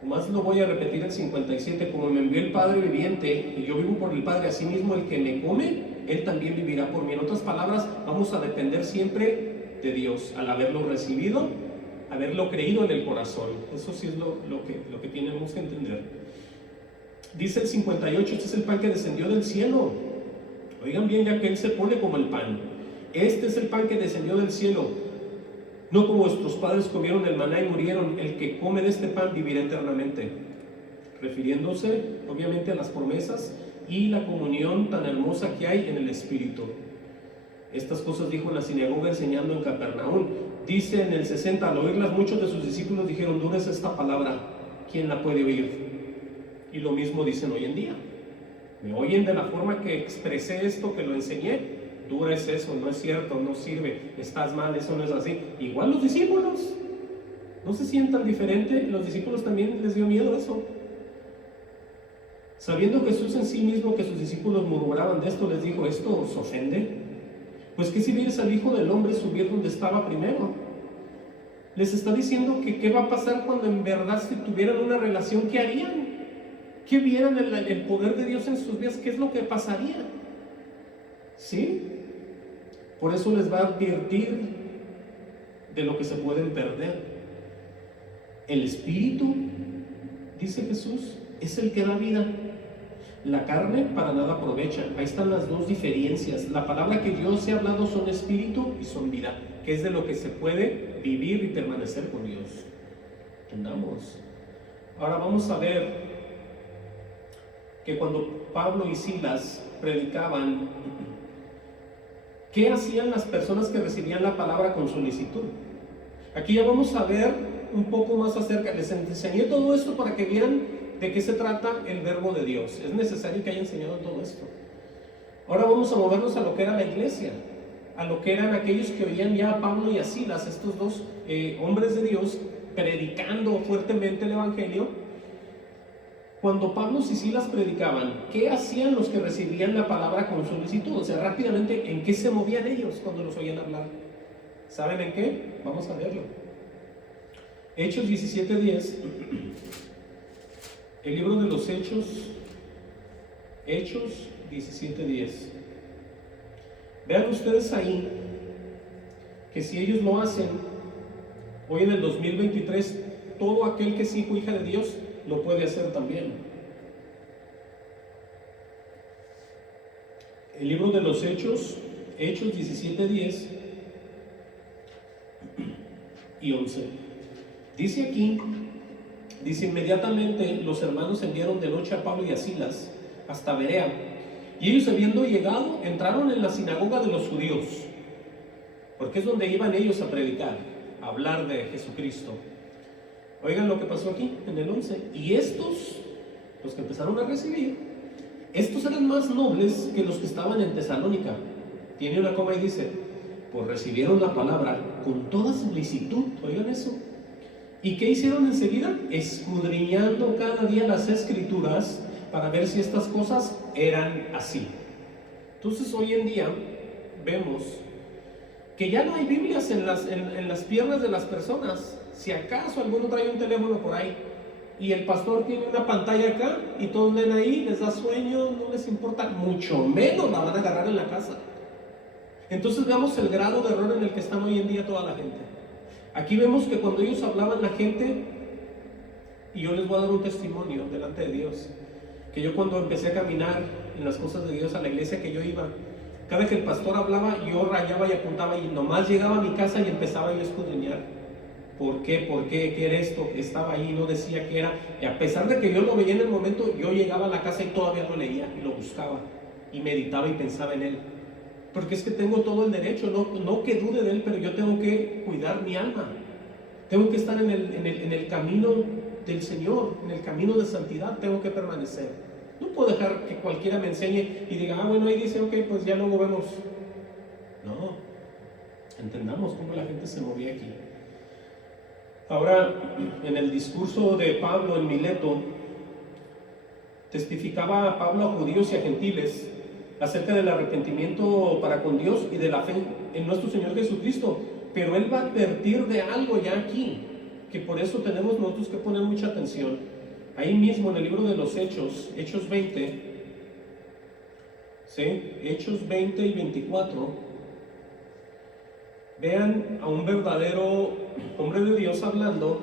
más lo voy a repetir el 57, como me envió el Padre viviente y yo vivo por el Padre, asimismo el que me come, Él también vivirá por mí. En otras palabras, vamos a depender siempre de Dios, al haberlo recibido, haberlo creído en el corazón. Eso sí es lo que tenemos que entender. Dice el 58, este es el pan que descendió del cielo. Oigan bien, ya que Él se pone como el pan. Este es el pan que descendió del cielo. No como vuestros padres comieron el maná y murieron, el que come de este pan vivirá eternamente. Refiriéndose, obviamente, a las promesas y la comunión tan hermosa que hay en el Espíritu. Estas cosas dijo en la sinagoga enseñando en Capernaum. Dice en el 60, al oírlas muchos de sus discípulos dijeron, dura es esta palabra, ¿quién la puede oír? Y lo mismo dicen hoy en día. ¿Me oyen de la forma que expresé esto, que lo enseñé? Dura es eso, no es cierto, no sirve, estás mal, eso no es así. Igual los discípulos, no se sientan diferente, los discípulos también les dio miedo eso. Sabiendo Jesús en sí mismo que sus discípulos murmuraban de esto, les dijo, ¿esto os ofende? Pues que si vieres al Hijo del Hombre subir donde estaba primero. Les está diciendo que qué va a pasar cuando en verdad si tuvieran una relación, ¿qué harían? ¿Qué vieran el poder de Dios en sus vidas? ¿Qué es lo que pasaría? ¿Sí? Por eso les va a advertir de lo que se pueden perder. El Espíritu, dice Jesús, es el que da vida. La carne para nada aprovecha. Ahí están las dos diferencias. La palabra que yo os he hablado son espíritu y son vida, que es de lo que se puede vivir y permanecer con Dios. Entendamos. Ahora vamos a ver que cuando Pablo y Silas predicaban, ¿qué hacían las personas que recibían la palabra con solicitud? Aquí ya vamos a ver un poco más acerca. Les enseñé todo esto para que vieran de qué se trata el verbo de Dios. Es necesario que haya enseñado todo esto. Ahora vamos a movernos a lo que era la iglesia, a lo que eran aquellos que oían ya a Pablo y a Silas, estos dos hombres de Dios, predicando fuertemente el evangelio. Cuando Pablo y Silas predicaban, ¿qué hacían los que recibían la palabra con solicitud? O sea, rápidamente, ¿en qué se movían ellos cuando los oían hablar? ¿Saben en qué? Vamos a verlo. Hechos 17:10. El libro de los Hechos 17:10. Vean ustedes ahí que si ellos lo hacen, hoy en el 2023, todo aquel que es hijo o hija de Dios lo puede hacer también. El libro de los Hechos 17:10 y 11. Dice aquí, dice, inmediatamente los hermanos enviaron de noche a Pablo y a Silas hasta Berea, y ellos habiendo llegado, entraron en la sinagoga de los judíos, porque es donde iban ellos a predicar, a hablar de Jesucristo. Oigan lo que pasó aquí en el 11. Y estos, los que empezaron a recibir, estos eran más nobles que los que estaban en Tesalónica. Tiene una coma y dice, pues recibieron la palabra con toda solicitud. Oigan eso. ¿Y qué hicieron enseguida? Escudriñando cada día las escrituras para ver si estas cosas eran así. Entonces hoy en día vemos que ya no hay Biblias en las piernas de las personas. Si acaso alguno trae un teléfono por ahí y el pastor tiene una pantalla acá y todos leen ahí, les da sueño, no les importa, mucho menos la van a agarrar en la casa. Entonces veamos el grado de error en el que están hoy en día toda la gente. Aquí vemos que cuando ellos hablaban la gente, y yo les voy a dar un testimonio delante de Dios, que yo cuando empecé a caminar en las cosas de Dios a la iglesia que yo iba, Cada que el pastor hablaba, yo rayaba y apuntaba y nomás llegaba a mi casa y empezaba yo a escudriñar. ¿Por qué? ¿Por qué? ¿Qué era esto? Estaba ahí, no decía qué era. Y a pesar de que yo lo veía en el momento, yo llegaba a la casa y todavía lo leía y lo buscaba y meditaba y pensaba en él. Porque es que tengo todo el derecho, no que dude de él, pero yo tengo que cuidar mi alma. Tengo que estar en el camino del Señor, en el camino de santidad, tengo que permanecer. No puedo dejar que cualquiera me enseñe y diga, bueno, ahí dice, ok, pues ya luego vemos. No, entendamos cómo la gente se movía aquí. Ahora, en el discurso de Pablo en Mileto, testificaba a Pablo a judíos y a gentiles acerca del arrepentimiento para con Dios y de la fe en nuestro Señor Jesucristo. Pero él va a advertir de algo ya aquí, que por eso tenemos nosotros que poner mucha atención. Ahí mismo en el libro de los Hechos, Hechos 20, ¿sí? Hechos 20 y 24, vean a un verdadero hombre de Dios hablando,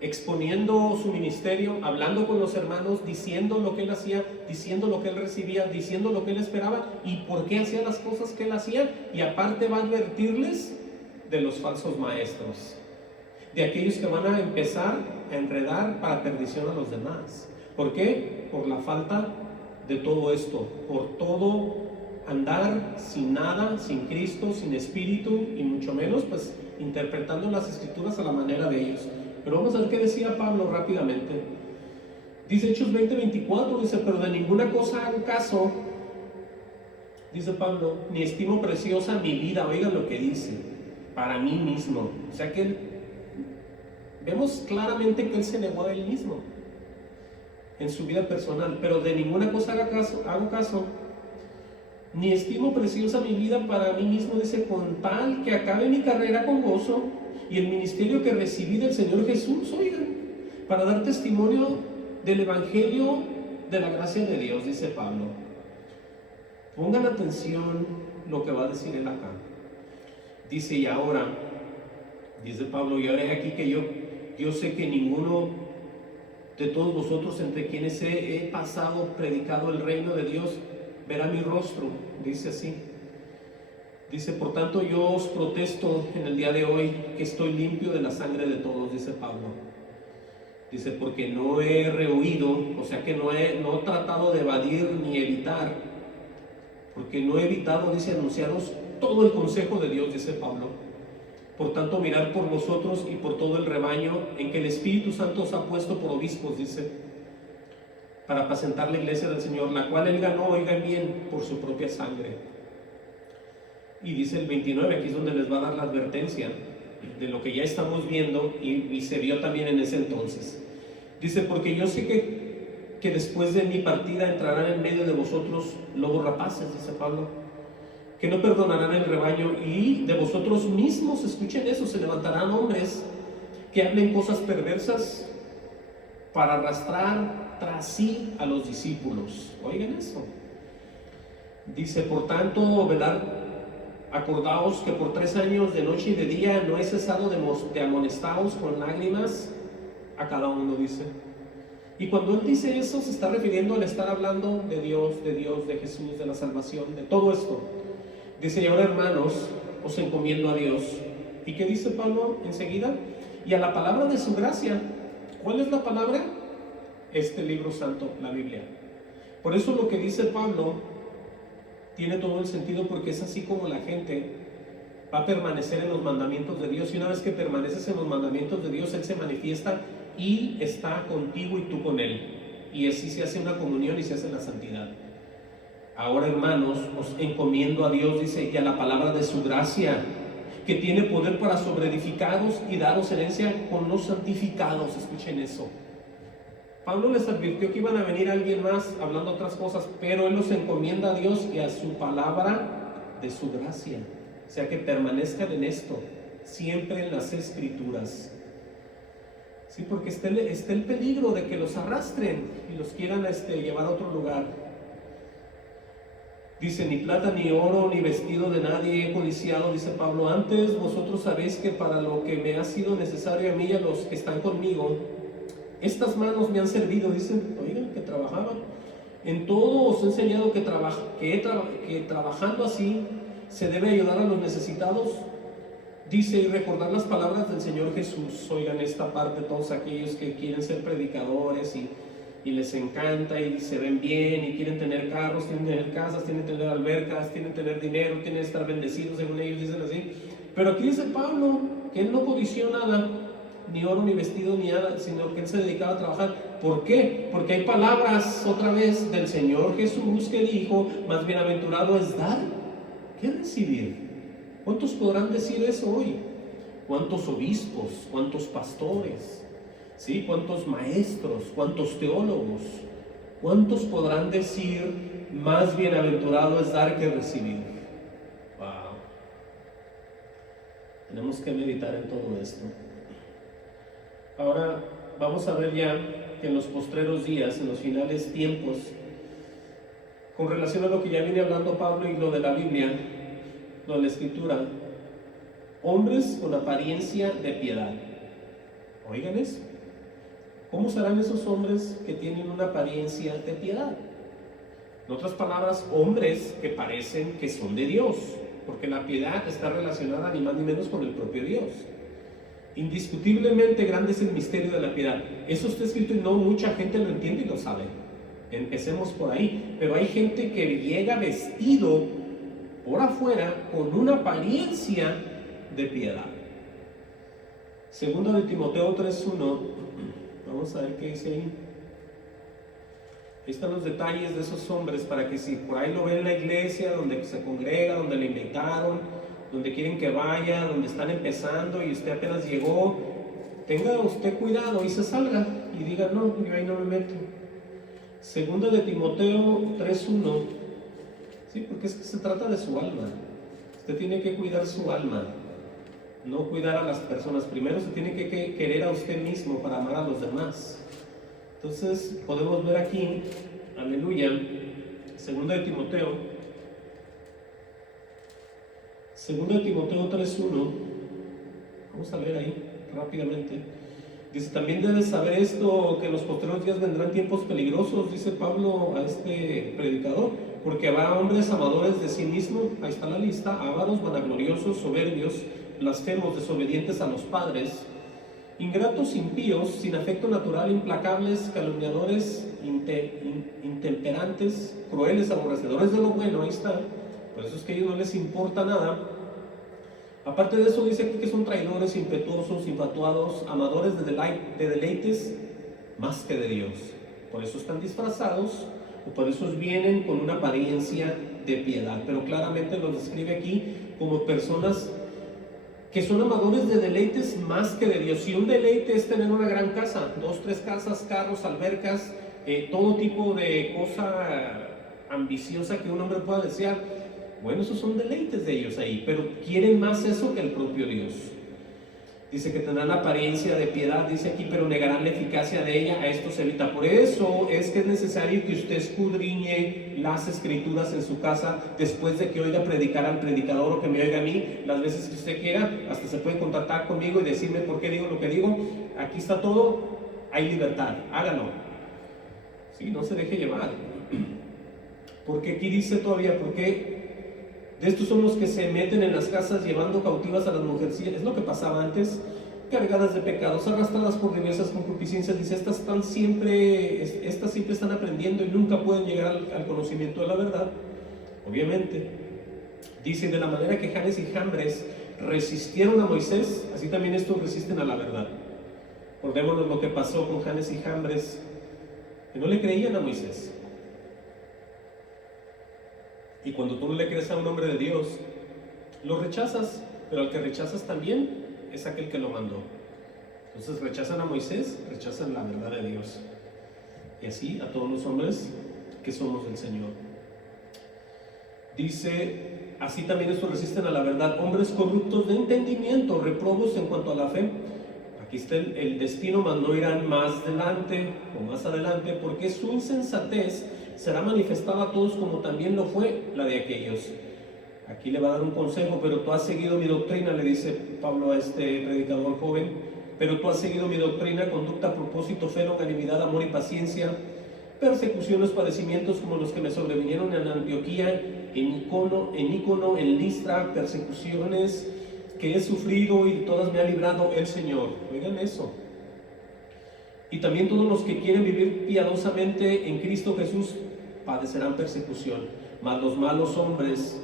exponiendo su ministerio, hablando con los hermanos, diciendo lo que él hacía, diciendo lo que él recibía, diciendo lo que él esperaba y por qué hacía las cosas que él hacía, y aparte va a advertirles de los falsos maestros, de aquellos que van a empezar a enredar para perdición a los demás. ¿Por qué? Por la falta de todo esto, por todo andar sin nada, sin Cristo, sin Espíritu y mucho menos pues interpretando las Escrituras a la manera de ellos. Pero vamos a ver qué decía Pablo rápidamente. Dice Hechos 20:24, dice, pero de ninguna cosa hago caso, dice Pablo, ni estimo preciosa mi vida, oigan lo que dice, para mí mismo. O sea que vemos claramente que él se negó a él mismo en su vida personal, pero de ninguna cosa hago caso, ni estimo preciosa mi vida para mí mismo, dice, con tal que acabe mi carrera con gozo y el ministerio que recibí del Señor Jesús, oigan, para dar testimonio del Evangelio de la gracia de Dios, dice Pablo. Pongan atención lo que va a decir él acá. Dice, y ahora, dice Pablo, y ahora es aquí que yo sé que ninguno de todos vosotros entre quienes he pasado, predicado el reino de Dios, verá mi rostro, dice así. Dice, por tanto yo os protesto en el día de hoy que estoy limpio de la sangre de todos, dice Pablo. Dice, porque no he rehuido, o sea que no he tratado de evadir ni evitar, porque no he evitado, dice, anunciaros todo el consejo de Dios, dice Pablo. Por tanto, mirar por vosotros y por todo el rebaño en que el Espíritu Santo os ha puesto por obispos, dice, para apacentar la iglesia del Señor, la cual él ganó, oigan bien, por su propia sangre. Y dice el 29, aquí es donde les va a dar la advertencia de lo que ya estamos viendo y se vio también en ese entonces. Dice, porque yo sé que después de mi partida entrarán en medio de vosotros lobos rapaces, dice Pablo, que no perdonarán el rebaño, y de vosotros mismos, escuchen eso, se levantarán hombres que hablen cosas perversas para arrastrar tras sí a los discípulos. Oigan eso. Dice, por tanto, velad, acordaos que por 3 años de noche y de día no he cesado de amonestaros con lágrimas a cada uno, dice. Y cuando él dice eso, se está refiriendo al estar hablando de Dios, de Jesús, de la salvación, de todo esto. Dice, y ahora, hermanos, os encomiendo a Dios. ¿Y qué dice Pablo enseguida? Y a la palabra de su gracia. ¿Cuál es la palabra? Este libro santo, la Biblia. Por eso lo que dice Pablo tiene todo el sentido, porque es así como la gente va a permanecer en los mandamientos de Dios. Y una vez que permaneces en los mandamientos de Dios, Él se manifiesta y está contigo y tú con Él. Y así se hace una comunión y se hace la santidad. Ahora, hermanos, os encomiendo a Dios, dice, y a la palabra de su gracia, que tiene poder para sobreedificaros y daros herencia con los santificados. Escuchen eso. Pablo les advirtió que iban a venir alguien más hablando otras cosas, pero él los encomienda a Dios y a su palabra de su gracia. O sea, que permanezcan en esto, siempre en las Escrituras. Sí, porque está el peligro de que los arrastren y los quieran llevar a otro lugar. Dice, ni plata, ni oro, ni vestido de nadie he codiciado, dice Pablo. Antes vosotros sabéis que para lo que me ha sido necesario a mí y a los que están conmigo, estas manos me han servido, dicen, oigan, que trabajaban. En todo os he enseñado que trabajando así se debe ayudar a los necesitados. Dice, y recordar las palabras del Señor Jesús. Oigan esta parte, todos aquellos que quieren ser predicadores y les encanta y se ven bien y quieren tener carros, quieren tener casas, quieren tener albercas, quieren tener dinero, quieren estar bendecidos, según ellos dicen así. Pero aquí dice Pablo que él no codició nada, ni oro, ni vestido, ni nada, sino que él se dedicaba a trabajar. ¿Por qué? Porque hay palabras otra vez del Señor Jesús que dijo, más bienaventurado es dar que recibir. ¿Cuántos podrán decir eso hoy? ¿Cuántos obispos? ¿Cuántos pastores? ¿Sí? ¿Cuántos maestros? ¿Cuántos teólogos? ¿Cuántos podrán decir, más bienaventurado es dar que recibir? Wow. Tenemos que meditar en todo esto. Ahora vamos a ver ya que en los postreros días, en los finales tiempos, con relación a lo que ya viene hablando Pablo y lo de la Biblia, lo de la Escritura, hombres con apariencia de piedad. Oigan eso. ¿Cómo serán esos hombres que tienen una apariencia de piedad? En otras palabras, hombres que parecen que son de Dios, porque la piedad está relacionada ni más ni menos con el propio Dios. Indiscutiblemente grande es el misterio de la piedad. Eso está escrito y no mucha gente lo entiende y lo sabe. Empecemos por ahí. Pero hay gente que llega vestido por afuera con una apariencia de piedad. Segundo de Timoteo 3:1. Vamos a ver qué dice ahí. Ahí están los detalles de esos hombres para que si por ahí lo ven en la iglesia, donde se congrega, donde le invitaron, donde quieren que vaya, donde están empezando y usted apenas llegó, tenga usted cuidado y se salga y diga, no, yo ahí no me meto. Segundo de Timoteo 3:1. Sí, porque es que se trata de su alma. Usted tiene que cuidar su alma, no cuidar a las personas. Primero se tiene que querer a usted mismo para amar a los demás. Entonces podemos ver aquí, aleluya, Segundo de Timoteo 3:1. Vamos a leer ahí rápidamente. Dice, también debes saber esto, que en los posteriores días vendrán tiempos peligrosos, dice Pablo a este predicador, porque habrá hombres amadores de sí mismos, ahí está la lista, ávaros, vanagloriosos, soberbios, blasfemos, desobedientes a los padres, ingratos, impíos, sin afecto natural, implacables, calumniadores, intemperantes, crueles, aborrecedores de lo bueno, ahí está. Por eso es que a ellos no les importa nada. Aparte de eso dice aquí que son traidores, impetuosos, infatuados, amadores de deleites más que de Dios. Por eso están disfrazados, o por eso vienen con una apariencia de piedad. Pero claramente los describe aquí como personas que son amadores de deleites más que de Dios. Si un deleite es tener una gran casa, 2, 3 casas, carros, albercas, todo tipo de cosa ambiciosa que un hombre pueda desear, bueno, esos son deleites de ellos ahí, pero quieren más eso que el propio Dios. Dice que tendrán la apariencia de piedad, dice aquí, pero negarán la eficacia de ella, a esto se evita. Por eso es que es necesario que usted escudriñe las escrituras en su casa después de que oiga predicar al predicador o que me oiga a mí, las veces que usted quiera. Hasta se puede contactar conmigo y decirme por qué digo lo que digo. Aquí está todo, hay libertad, hágalo. Sí, no se deje llevar. Porque aquí dice todavía, porque de estos son los que se meten en las casas llevando cautivas a las mujercillas. Es lo que pasaba antes, cargadas de pecados, arrastradas por diversas concupiscencias. Dice, estas siempre están aprendiendo y nunca pueden llegar al conocimiento de la verdad, obviamente. Dice, de la manera que Janes y Jambres resistieron a Moisés, así también estos resisten a la verdad. Acordémonos lo que pasó con Janes y Jambres, que no le creían a Moisés. Y cuando tú no le crees a un hombre de Dios, lo rechazas, pero al que rechazas también es aquel que lo mandó. Entonces rechazan a Moisés, rechazan la verdad de Dios. Y así a todos los hombres que somos del Señor. Dice, así también estos resisten a la verdad, hombres corruptos de entendimiento, reprobos en cuanto a la fe. Aquí está el destino, mas no irán más adelante, porque su insensatez será manifestada a todos como también lo fue la de aquellos. Aquí le va a dar un consejo, pero tú has seguido mi doctrina, le dice Pablo a este predicador joven, pero tú has seguido mi doctrina, conducta, propósito, fe, longanimidad, amor y paciencia, persecuciones, padecimientos como los que me sobrevinieron en Antioquía, en Ícono, en Listra, persecuciones que he sufrido y todas me ha librado el Señor. Oigan eso. Y también todos los que quieren vivir piadosamente en Cristo Jesús padecerán persecución, mas los malos hombres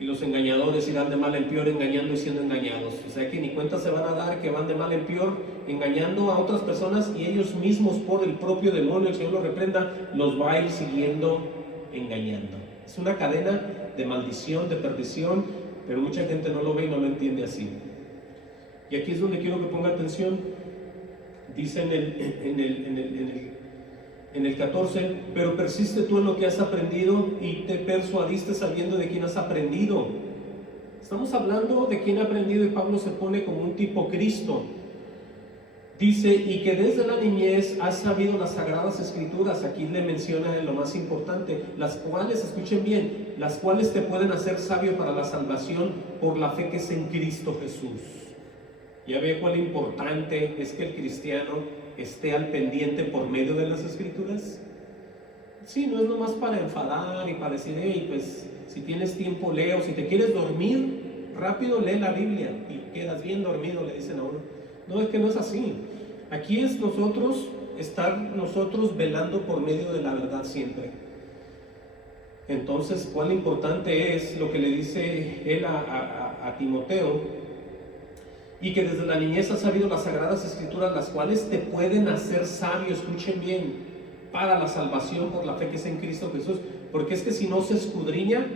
y los engañadores irán de mal en peor, engañando y siendo engañados. O sea que ni cuenta se van a dar que van de mal en peor, engañando a otras personas, y ellos mismos, por el propio demonio, el Señor los reprenda, los va a ir siguiendo engañando. Es una cadena de maldición, de perdición, pero mucha gente no lo ve y no lo entiende así. Y aquí es donde quiero que ponga atención. Dice en el 14, pero persiste tú en lo que has aprendido y te persuadiste sabiendo de quién has aprendido. Estamos hablando de quién ha aprendido, y Pablo se pone como un tipo Cristo. Dice, y que desde la niñez has sabido las sagradas escrituras. Aquí le menciona lo más importante, las cuales, escuchen bien, las cuales te pueden hacer sabio para la salvación por la fe que es en Cristo Jesús. Ya ve cuál importante es que el cristiano esté al pendiente por medio de las escrituras. Sí, no es nomás para enfadar y para decir, hey, pues si tienes tiempo lee, o si te quieres dormir rápido lee la Biblia y quedas bien dormido, le dicen a uno. No, es que no es así. Aquí es estar nosotros velando por medio de la verdad siempre. Entonces, cuán importante es lo que le dice él a Timoteo, y que desde la niñez has sabido las sagradas escrituras, las cuales te pueden hacer sabio, escuchen bien, para la salvación por la fe que es en Cristo Jesús. Porque es que si no se escudriña,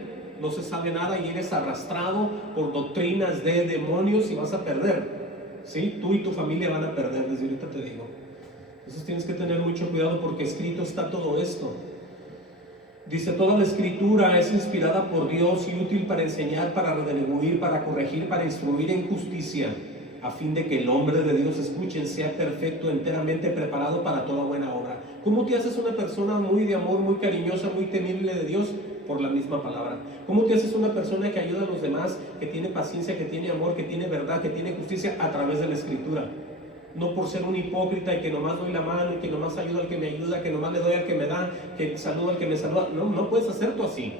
no se sabe nada y eres arrastrado por doctrinas de demonios y vas a perder. ¿Sí? Tú y tu familia van a perder, desde ahorita te digo. Entonces tienes que tener mucho cuidado, porque escrito está todo esto. Dice, toda la escritura es inspirada por Dios y útil para enseñar, para redarguir, para corregir, para instruir en justicia, a fin de que el hombre de Dios, escuchen, sea perfecto, enteramente preparado para toda buena obra. ¿Cómo te haces una persona muy de amor, muy cariñosa, muy temible de Dios? Por la misma palabra. ¿Cómo te haces una persona que ayuda a los demás, que tiene paciencia, que tiene amor, que tiene verdad, que tiene justicia? A través de la escritura. No por ser un hipócrita y que nomás doy la mano, y que nomás ayudo al que me ayuda, que nomás le doy al que me da, que saludo al que me saluda. No puedes hacer tú así.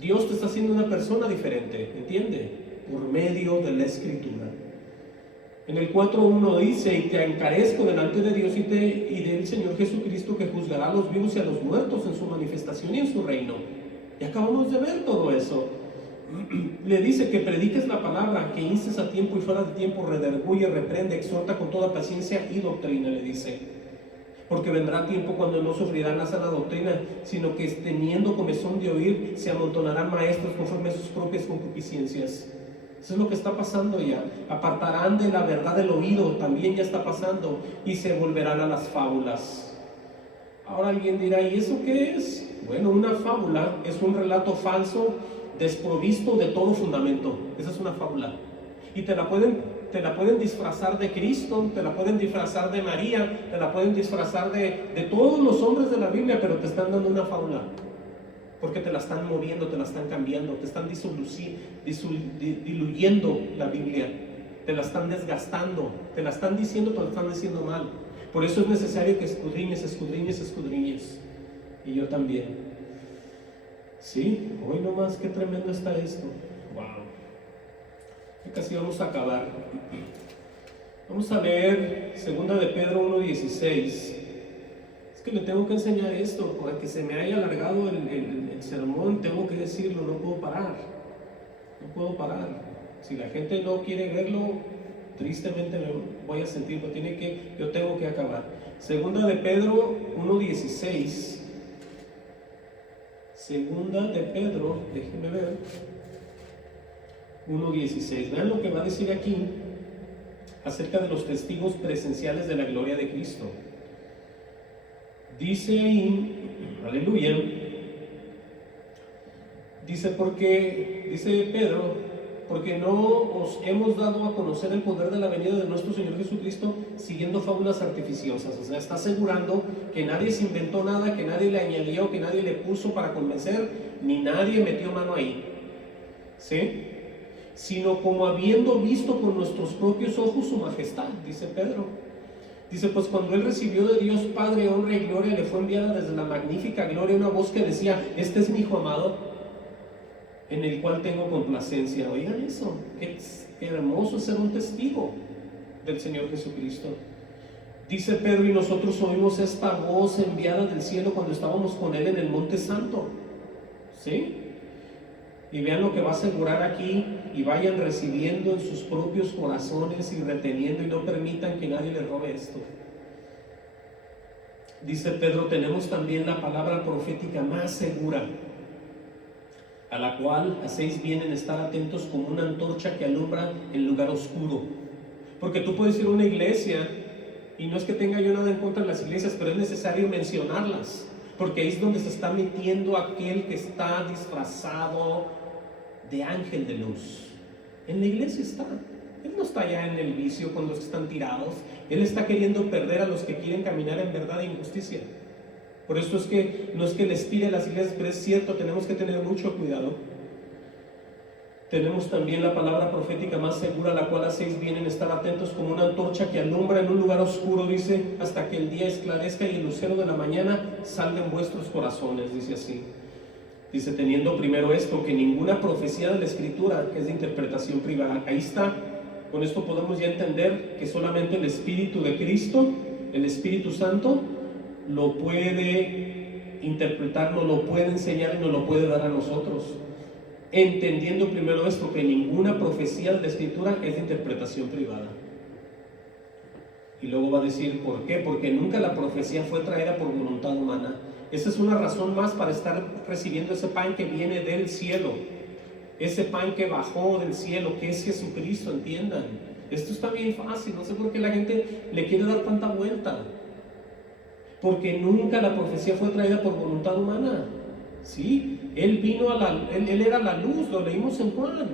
Dios te está haciendo una persona diferente, ¿entiende? Por medio de la escritura. En el 4:1 dice, y te encarezco delante de Dios y del Señor Jesucristo, que juzgará a los vivos y a los muertos en su manifestación y en su reino. Y acabamos de ver todo eso. Le dice que prediques la palabra, que instes a tiempo y fuera de tiempo, redarguye, reprende, exhorta con toda paciencia y doctrina, le dice. Porque vendrá tiempo cuando no sufrirán la sana doctrina, sino que teniendo comezón de oír, se amontonarán maestros conforme a sus propias concupiscencias. Eso es lo que está pasando ya. Apartarán de la verdad del oído, también ya está pasando, y se volverán a las fábulas. Ahora alguien dirá, ¿y eso qué es? Bueno, una fábula es un relato falso, desprovisto de todo fundamento. Esa es una fábula. Y te la pueden disfrazar de Cristo, te la pueden disfrazar de María, te la pueden disfrazar de todos los hombres de la Biblia, pero te están dando una fábula. Porque te la están moviendo, te la están cambiando, te están diluyendo la Biblia, te la están desgastando, te la están diciendo, pero la están diciendo mal. Por eso es necesario que escudriñes. Y yo también. Sí, hoy nomás, qué tremendo está esto. Wow. Ya casi vamos a acabar. Vamos a leer 2 de Pedro 1:16. Es que le tengo que enseñar esto, porque se me haya alargado el sermón, tengo que decirlo, no puedo parar. Si la gente no quiere verlo, tristemente me voy a sentir, pero yo tengo que acabar. 2 de Pedro 1:16. 2 de Pedro, déjenme ver, 1:16. Vean lo que va a decir aquí acerca de los testigos presenciales de la gloria de Cristo. Dice ahí, aleluya, dice Pedro, porque no os hemos dado a conocer el poder de la venida de nuestro Señor Jesucristo siguiendo fábulas artificiosas. O sea, está asegurando que nadie se inventó nada, que nadie le añadió, que nadie le puso para convencer, ni nadie metió mano ahí, ¿sí? Sino como habiendo visto con nuestros propios ojos su majestad, dice Pedro. Dice, pues cuando él recibió de Dios Padre honra y gloria, le fue enviada desde la magnífica gloria una voz que decía: este es mi hijo amado, en el cual tengo complacencia. Oigan eso, qué hermoso es ser un testigo del Señor Jesucristo. Dice Pedro, y nosotros oímos esta voz enviada del cielo cuando estábamos con él en el Monte Santo. ¿Sí? Y vean lo que va a asegurar aquí: y vayan recibiendo en sus propios corazones y reteniendo, y no permitan que nadie les robe esto. Dice Pedro, tenemos también la palabra profética más segura, a la cual hacéis bien en estar atentos como una antorcha que alumbra en lugar oscuro. Porque tú puedes ir a una iglesia, y no es que tenga yo nada en contra de las iglesias, pero es necesario mencionarlas, porque ahí es donde se está metiendo aquel que está disfrazado de ángel de luz. En la iglesia está. Él no está allá en el vicio con los que están tirados. Él está queriendo perder a los que quieren caminar en verdad e injusticia. Por eso es que no es que les tire a las iglesias, pero es cierto, tenemos que tener mucho cuidado. Tenemos también la palabra profética más segura, la cual hacéis bien en estar atentos como una antorcha que alumbra en un lugar oscuro, dice, hasta que el día esclarezca y el lucero de la mañana salga en vuestros corazones, dice así. Dice, teniendo primero esto, que ninguna profecía de la Escritura es de interpretación privada. Ahí está. Con esto podemos ya entender que solamente el Espíritu de Cristo, el Espíritu Santo, lo puede interpretar, nos lo puede enseñar y nos lo puede dar a nosotros. Entendiendo primero esto, que ninguna profecía de la Escritura es de interpretación privada. Y luego va a decir, ¿por qué? Porque nunca la profecía fue traída por voluntad humana. Esa es una razón más para estar recibiendo ese pan que viene del cielo, ese pan que bajó del cielo, que es Jesucristo, entiendan. Esto está bien fácil, no sé por qué la gente le quiere dar tanta vuelta. Porque nunca la profecía fue traída por voluntad humana. Sí, Él vino Él era la luz, lo leímos en Juan,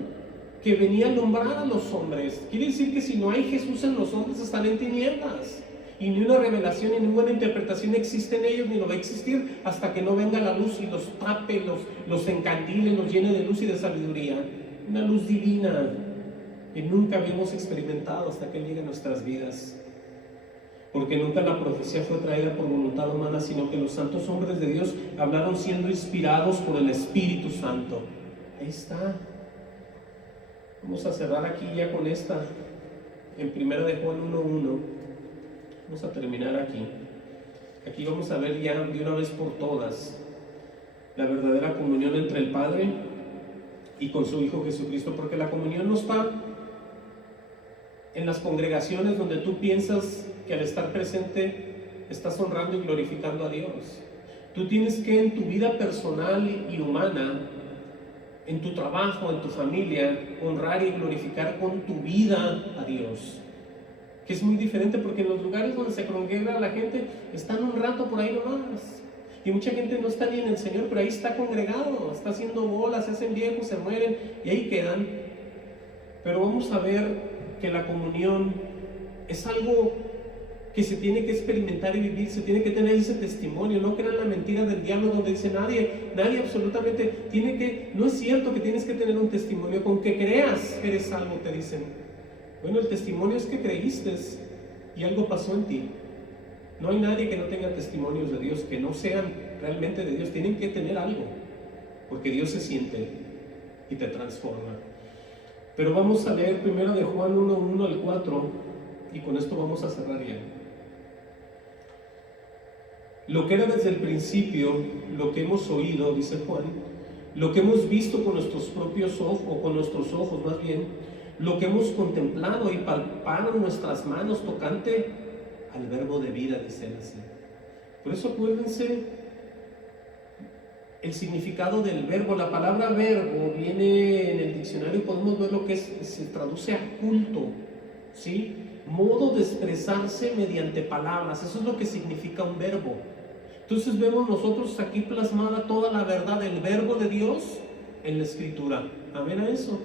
que venía a alumbrar a los hombres. Quiere decir que si no hay Jesús en los hombres, están en tinieblas. Y ni una revelación ni ninguna interpretación existe en ellos, ni lo va a existir hasta que no venga la luz y los tape, los encandile, los llene de luz y de sabiduría. Una luz divina que nunca habíamos experimentado hasta que Él llegue a nuestras vidas. Porque nunca la profecía fue traída por voluntad humana, sino que los santos hombres de Dios hablaron siendo inspirados por el Espíritu Santo. Ahí está. Vamos a cerrar aquí ya con esta, en 1 de Juan 1:1. Vamos a terminar aquí. Aquí vamos a ver ya de una vez por todas la verdadera comunión entre el Padre y con su Hijo Jesucristo, porque la comunión no está en las congregaciones donde tú piensas que al estar presente estás honrando y glorificando a Dios. Tú tienes que en tu vida personal y humana, en tu trabajo, en tu familia, honrar y glorificar con tu vida a Dios. Que es muy diferente, porque en los lugares donde se congrega la gente están un rato por ahí nomás. Y mucha gente no está ni en el Señor, pero ahí está congregado, está haciendo bolas, se hacen viejos, se mueren y ahí quedan. Pero vamos a ver que la comunión es algo que se tiene que experimentar y vivir, se tiene que tener ese testimonio. No crean la mentira del diablo donde dice nadie absolutamente no es cierto que tienes que tener un testimonio. Con que creas eres salvo, te dicen. Bueno, el testimonio es que creíste y algo pasó en ti. No hay nadie que no tenga testimonios de Dios, que no sean realmente de Dios. Tienen que tener algo, porque Dios se siente y te transforma. Pero vamos a leer primero de Juan 1:1 al 4, y con esto vamos a cerrar ya. Lo que era desde el principio, lo que hemos oído, dice Juan, lo que hemos visto con nuestros propios ojos, o con nuestros ojos más bien, lo que hemos contemplado y palparon nuestras manos tocante al verbo de vida, dice él así. Por eso acuérdense el significado del verbo. La palabra verbo viene en el diccionario, podemos ver lo que se traduce a culto, ¿sí? Modo de expresarse mediante palabras. Eso es lo que significa un verbo. Entonces vemos nosotros aquí plasmada toda la verdad del verbo de Dios en la Escritura. Amén a eso.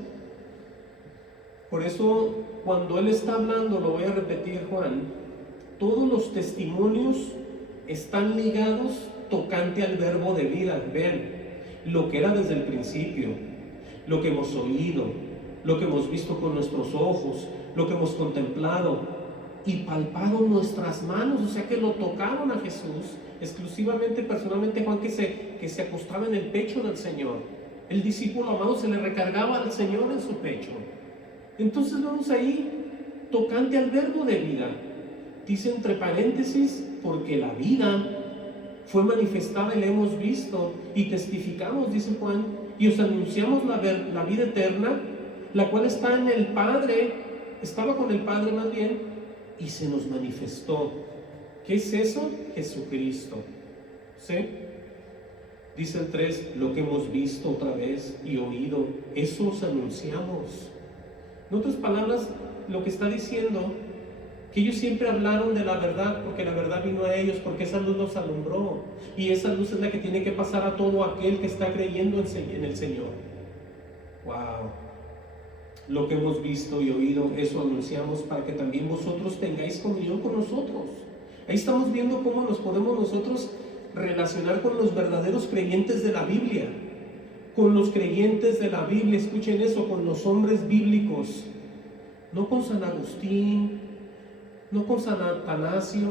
Por eso cuando él está hablando, lo voy a repetir, Juan, todos los testimonios están ligados tocante al verbo de vida. Vean, lo que era desde el principio, lo que hemos oído, lo que hemos visto con nuestros ojos, lo que hemos contemplado. y palparon nuestras manos, o sea que lo tocaron a Jesús, exclusivamente, personalmente Juan que se acostaba en el pecho del Señor. El discípulo amado se le recargaba al Señor en su pecho. Entonces vemos ahí, tocante al verbo de vida. Dice entre paréntesis, porque la vida fue manifestada y la hemos visto y testificamos, dice Juan, y os anunciamos la vida eterna, la cual está en el Padre, estaba con el Padre más bien, y se nos manifestó. ¿Qué es eso? Jesucristo. ¿Sí? Dice el 3, lo que hemos visto otra vez y oído, eso os anunciamos. En otras palabras, lo que está diciendo, que ellos siempre hablaron de la verdad, porque la verdad vino a ellos, porque esa luz los alumbró, y esa luz es la que tiene que pasar a todo aquel que está creyendo en el Señor. Wow. Lo que hemos visto y oído, eso anunciamos para que también vosotros tengáis comunión con nosotros. Ahí estamos viendo cómo nos podemos nosotros relacionar con los verdaderos creyentes de la Biblia, con los creyentes de la Biblia, escuchen eso, con los hombres bíblicos, no con San Agustín, no con San Atanasio,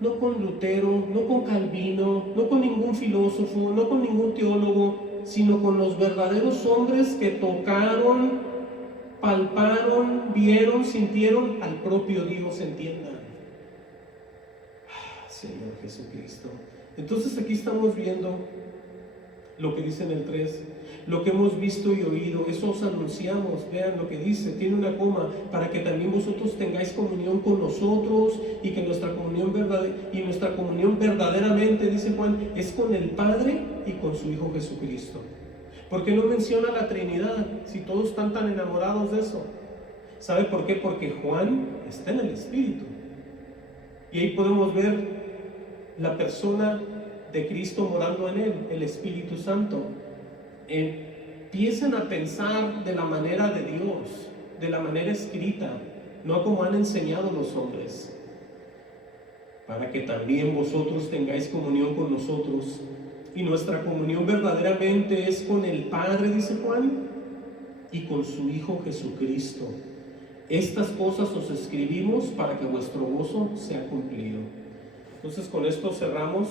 no con Lutero, no con Calvino, no con ningún filósofo, no con ningún teólogo, sino con los verdaderos hombres que tocaron, palparon, vieron, sintieron al propio Dios, entiendan. Señor Jesucristo. Entonces aquí estamos viendo lo que dice en el 3, lo que hemos visto y oído, eso os anunciamos. Vean lo que dice, tiene una coma, para que también vosotros tengáis comunión con nosotros, y que nuestra comunión verdaderamente, dice Juan, es con el Padre y con su Hijo Jesucristo. ¿Por qué no menciona la Trinidad si todos están tan enamorados de eso? ¿Sabe por qué? Porque Juan está en el Espíritu, y ahí podemos ver la persona de Cristo morando en él, el Espíritu Santo. Empiecen a pensar de la manera de Dios, de la manera escrita, no como han enseñado los hombres, para que también vosotros tengáis comunión con nosotros. Y nuestra comunión verdaderamente es con el Padre, dice Juan, y con su Hijo Jesucristo. Estas cosas os escribimos para que vuestro gozo sea cumplido. Entonces con esto cerramos,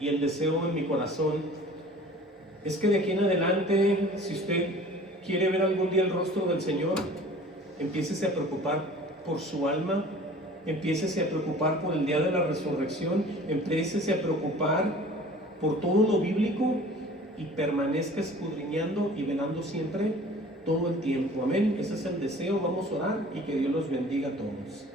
y el deseo en mi corazón es que de aquí en adelante, si usted quiere ver algún día el rostro del Señor, empiécese a preocupar por su alma, empiécese a preocupar por el día de la resurrección, empiécese a preocupar por todo lo bíblico, y permanezca escudriñando y velando siempre todo el tiempo. Amén. Ese es el deseo. Vamos a orar y que Dios los bendiga a todos.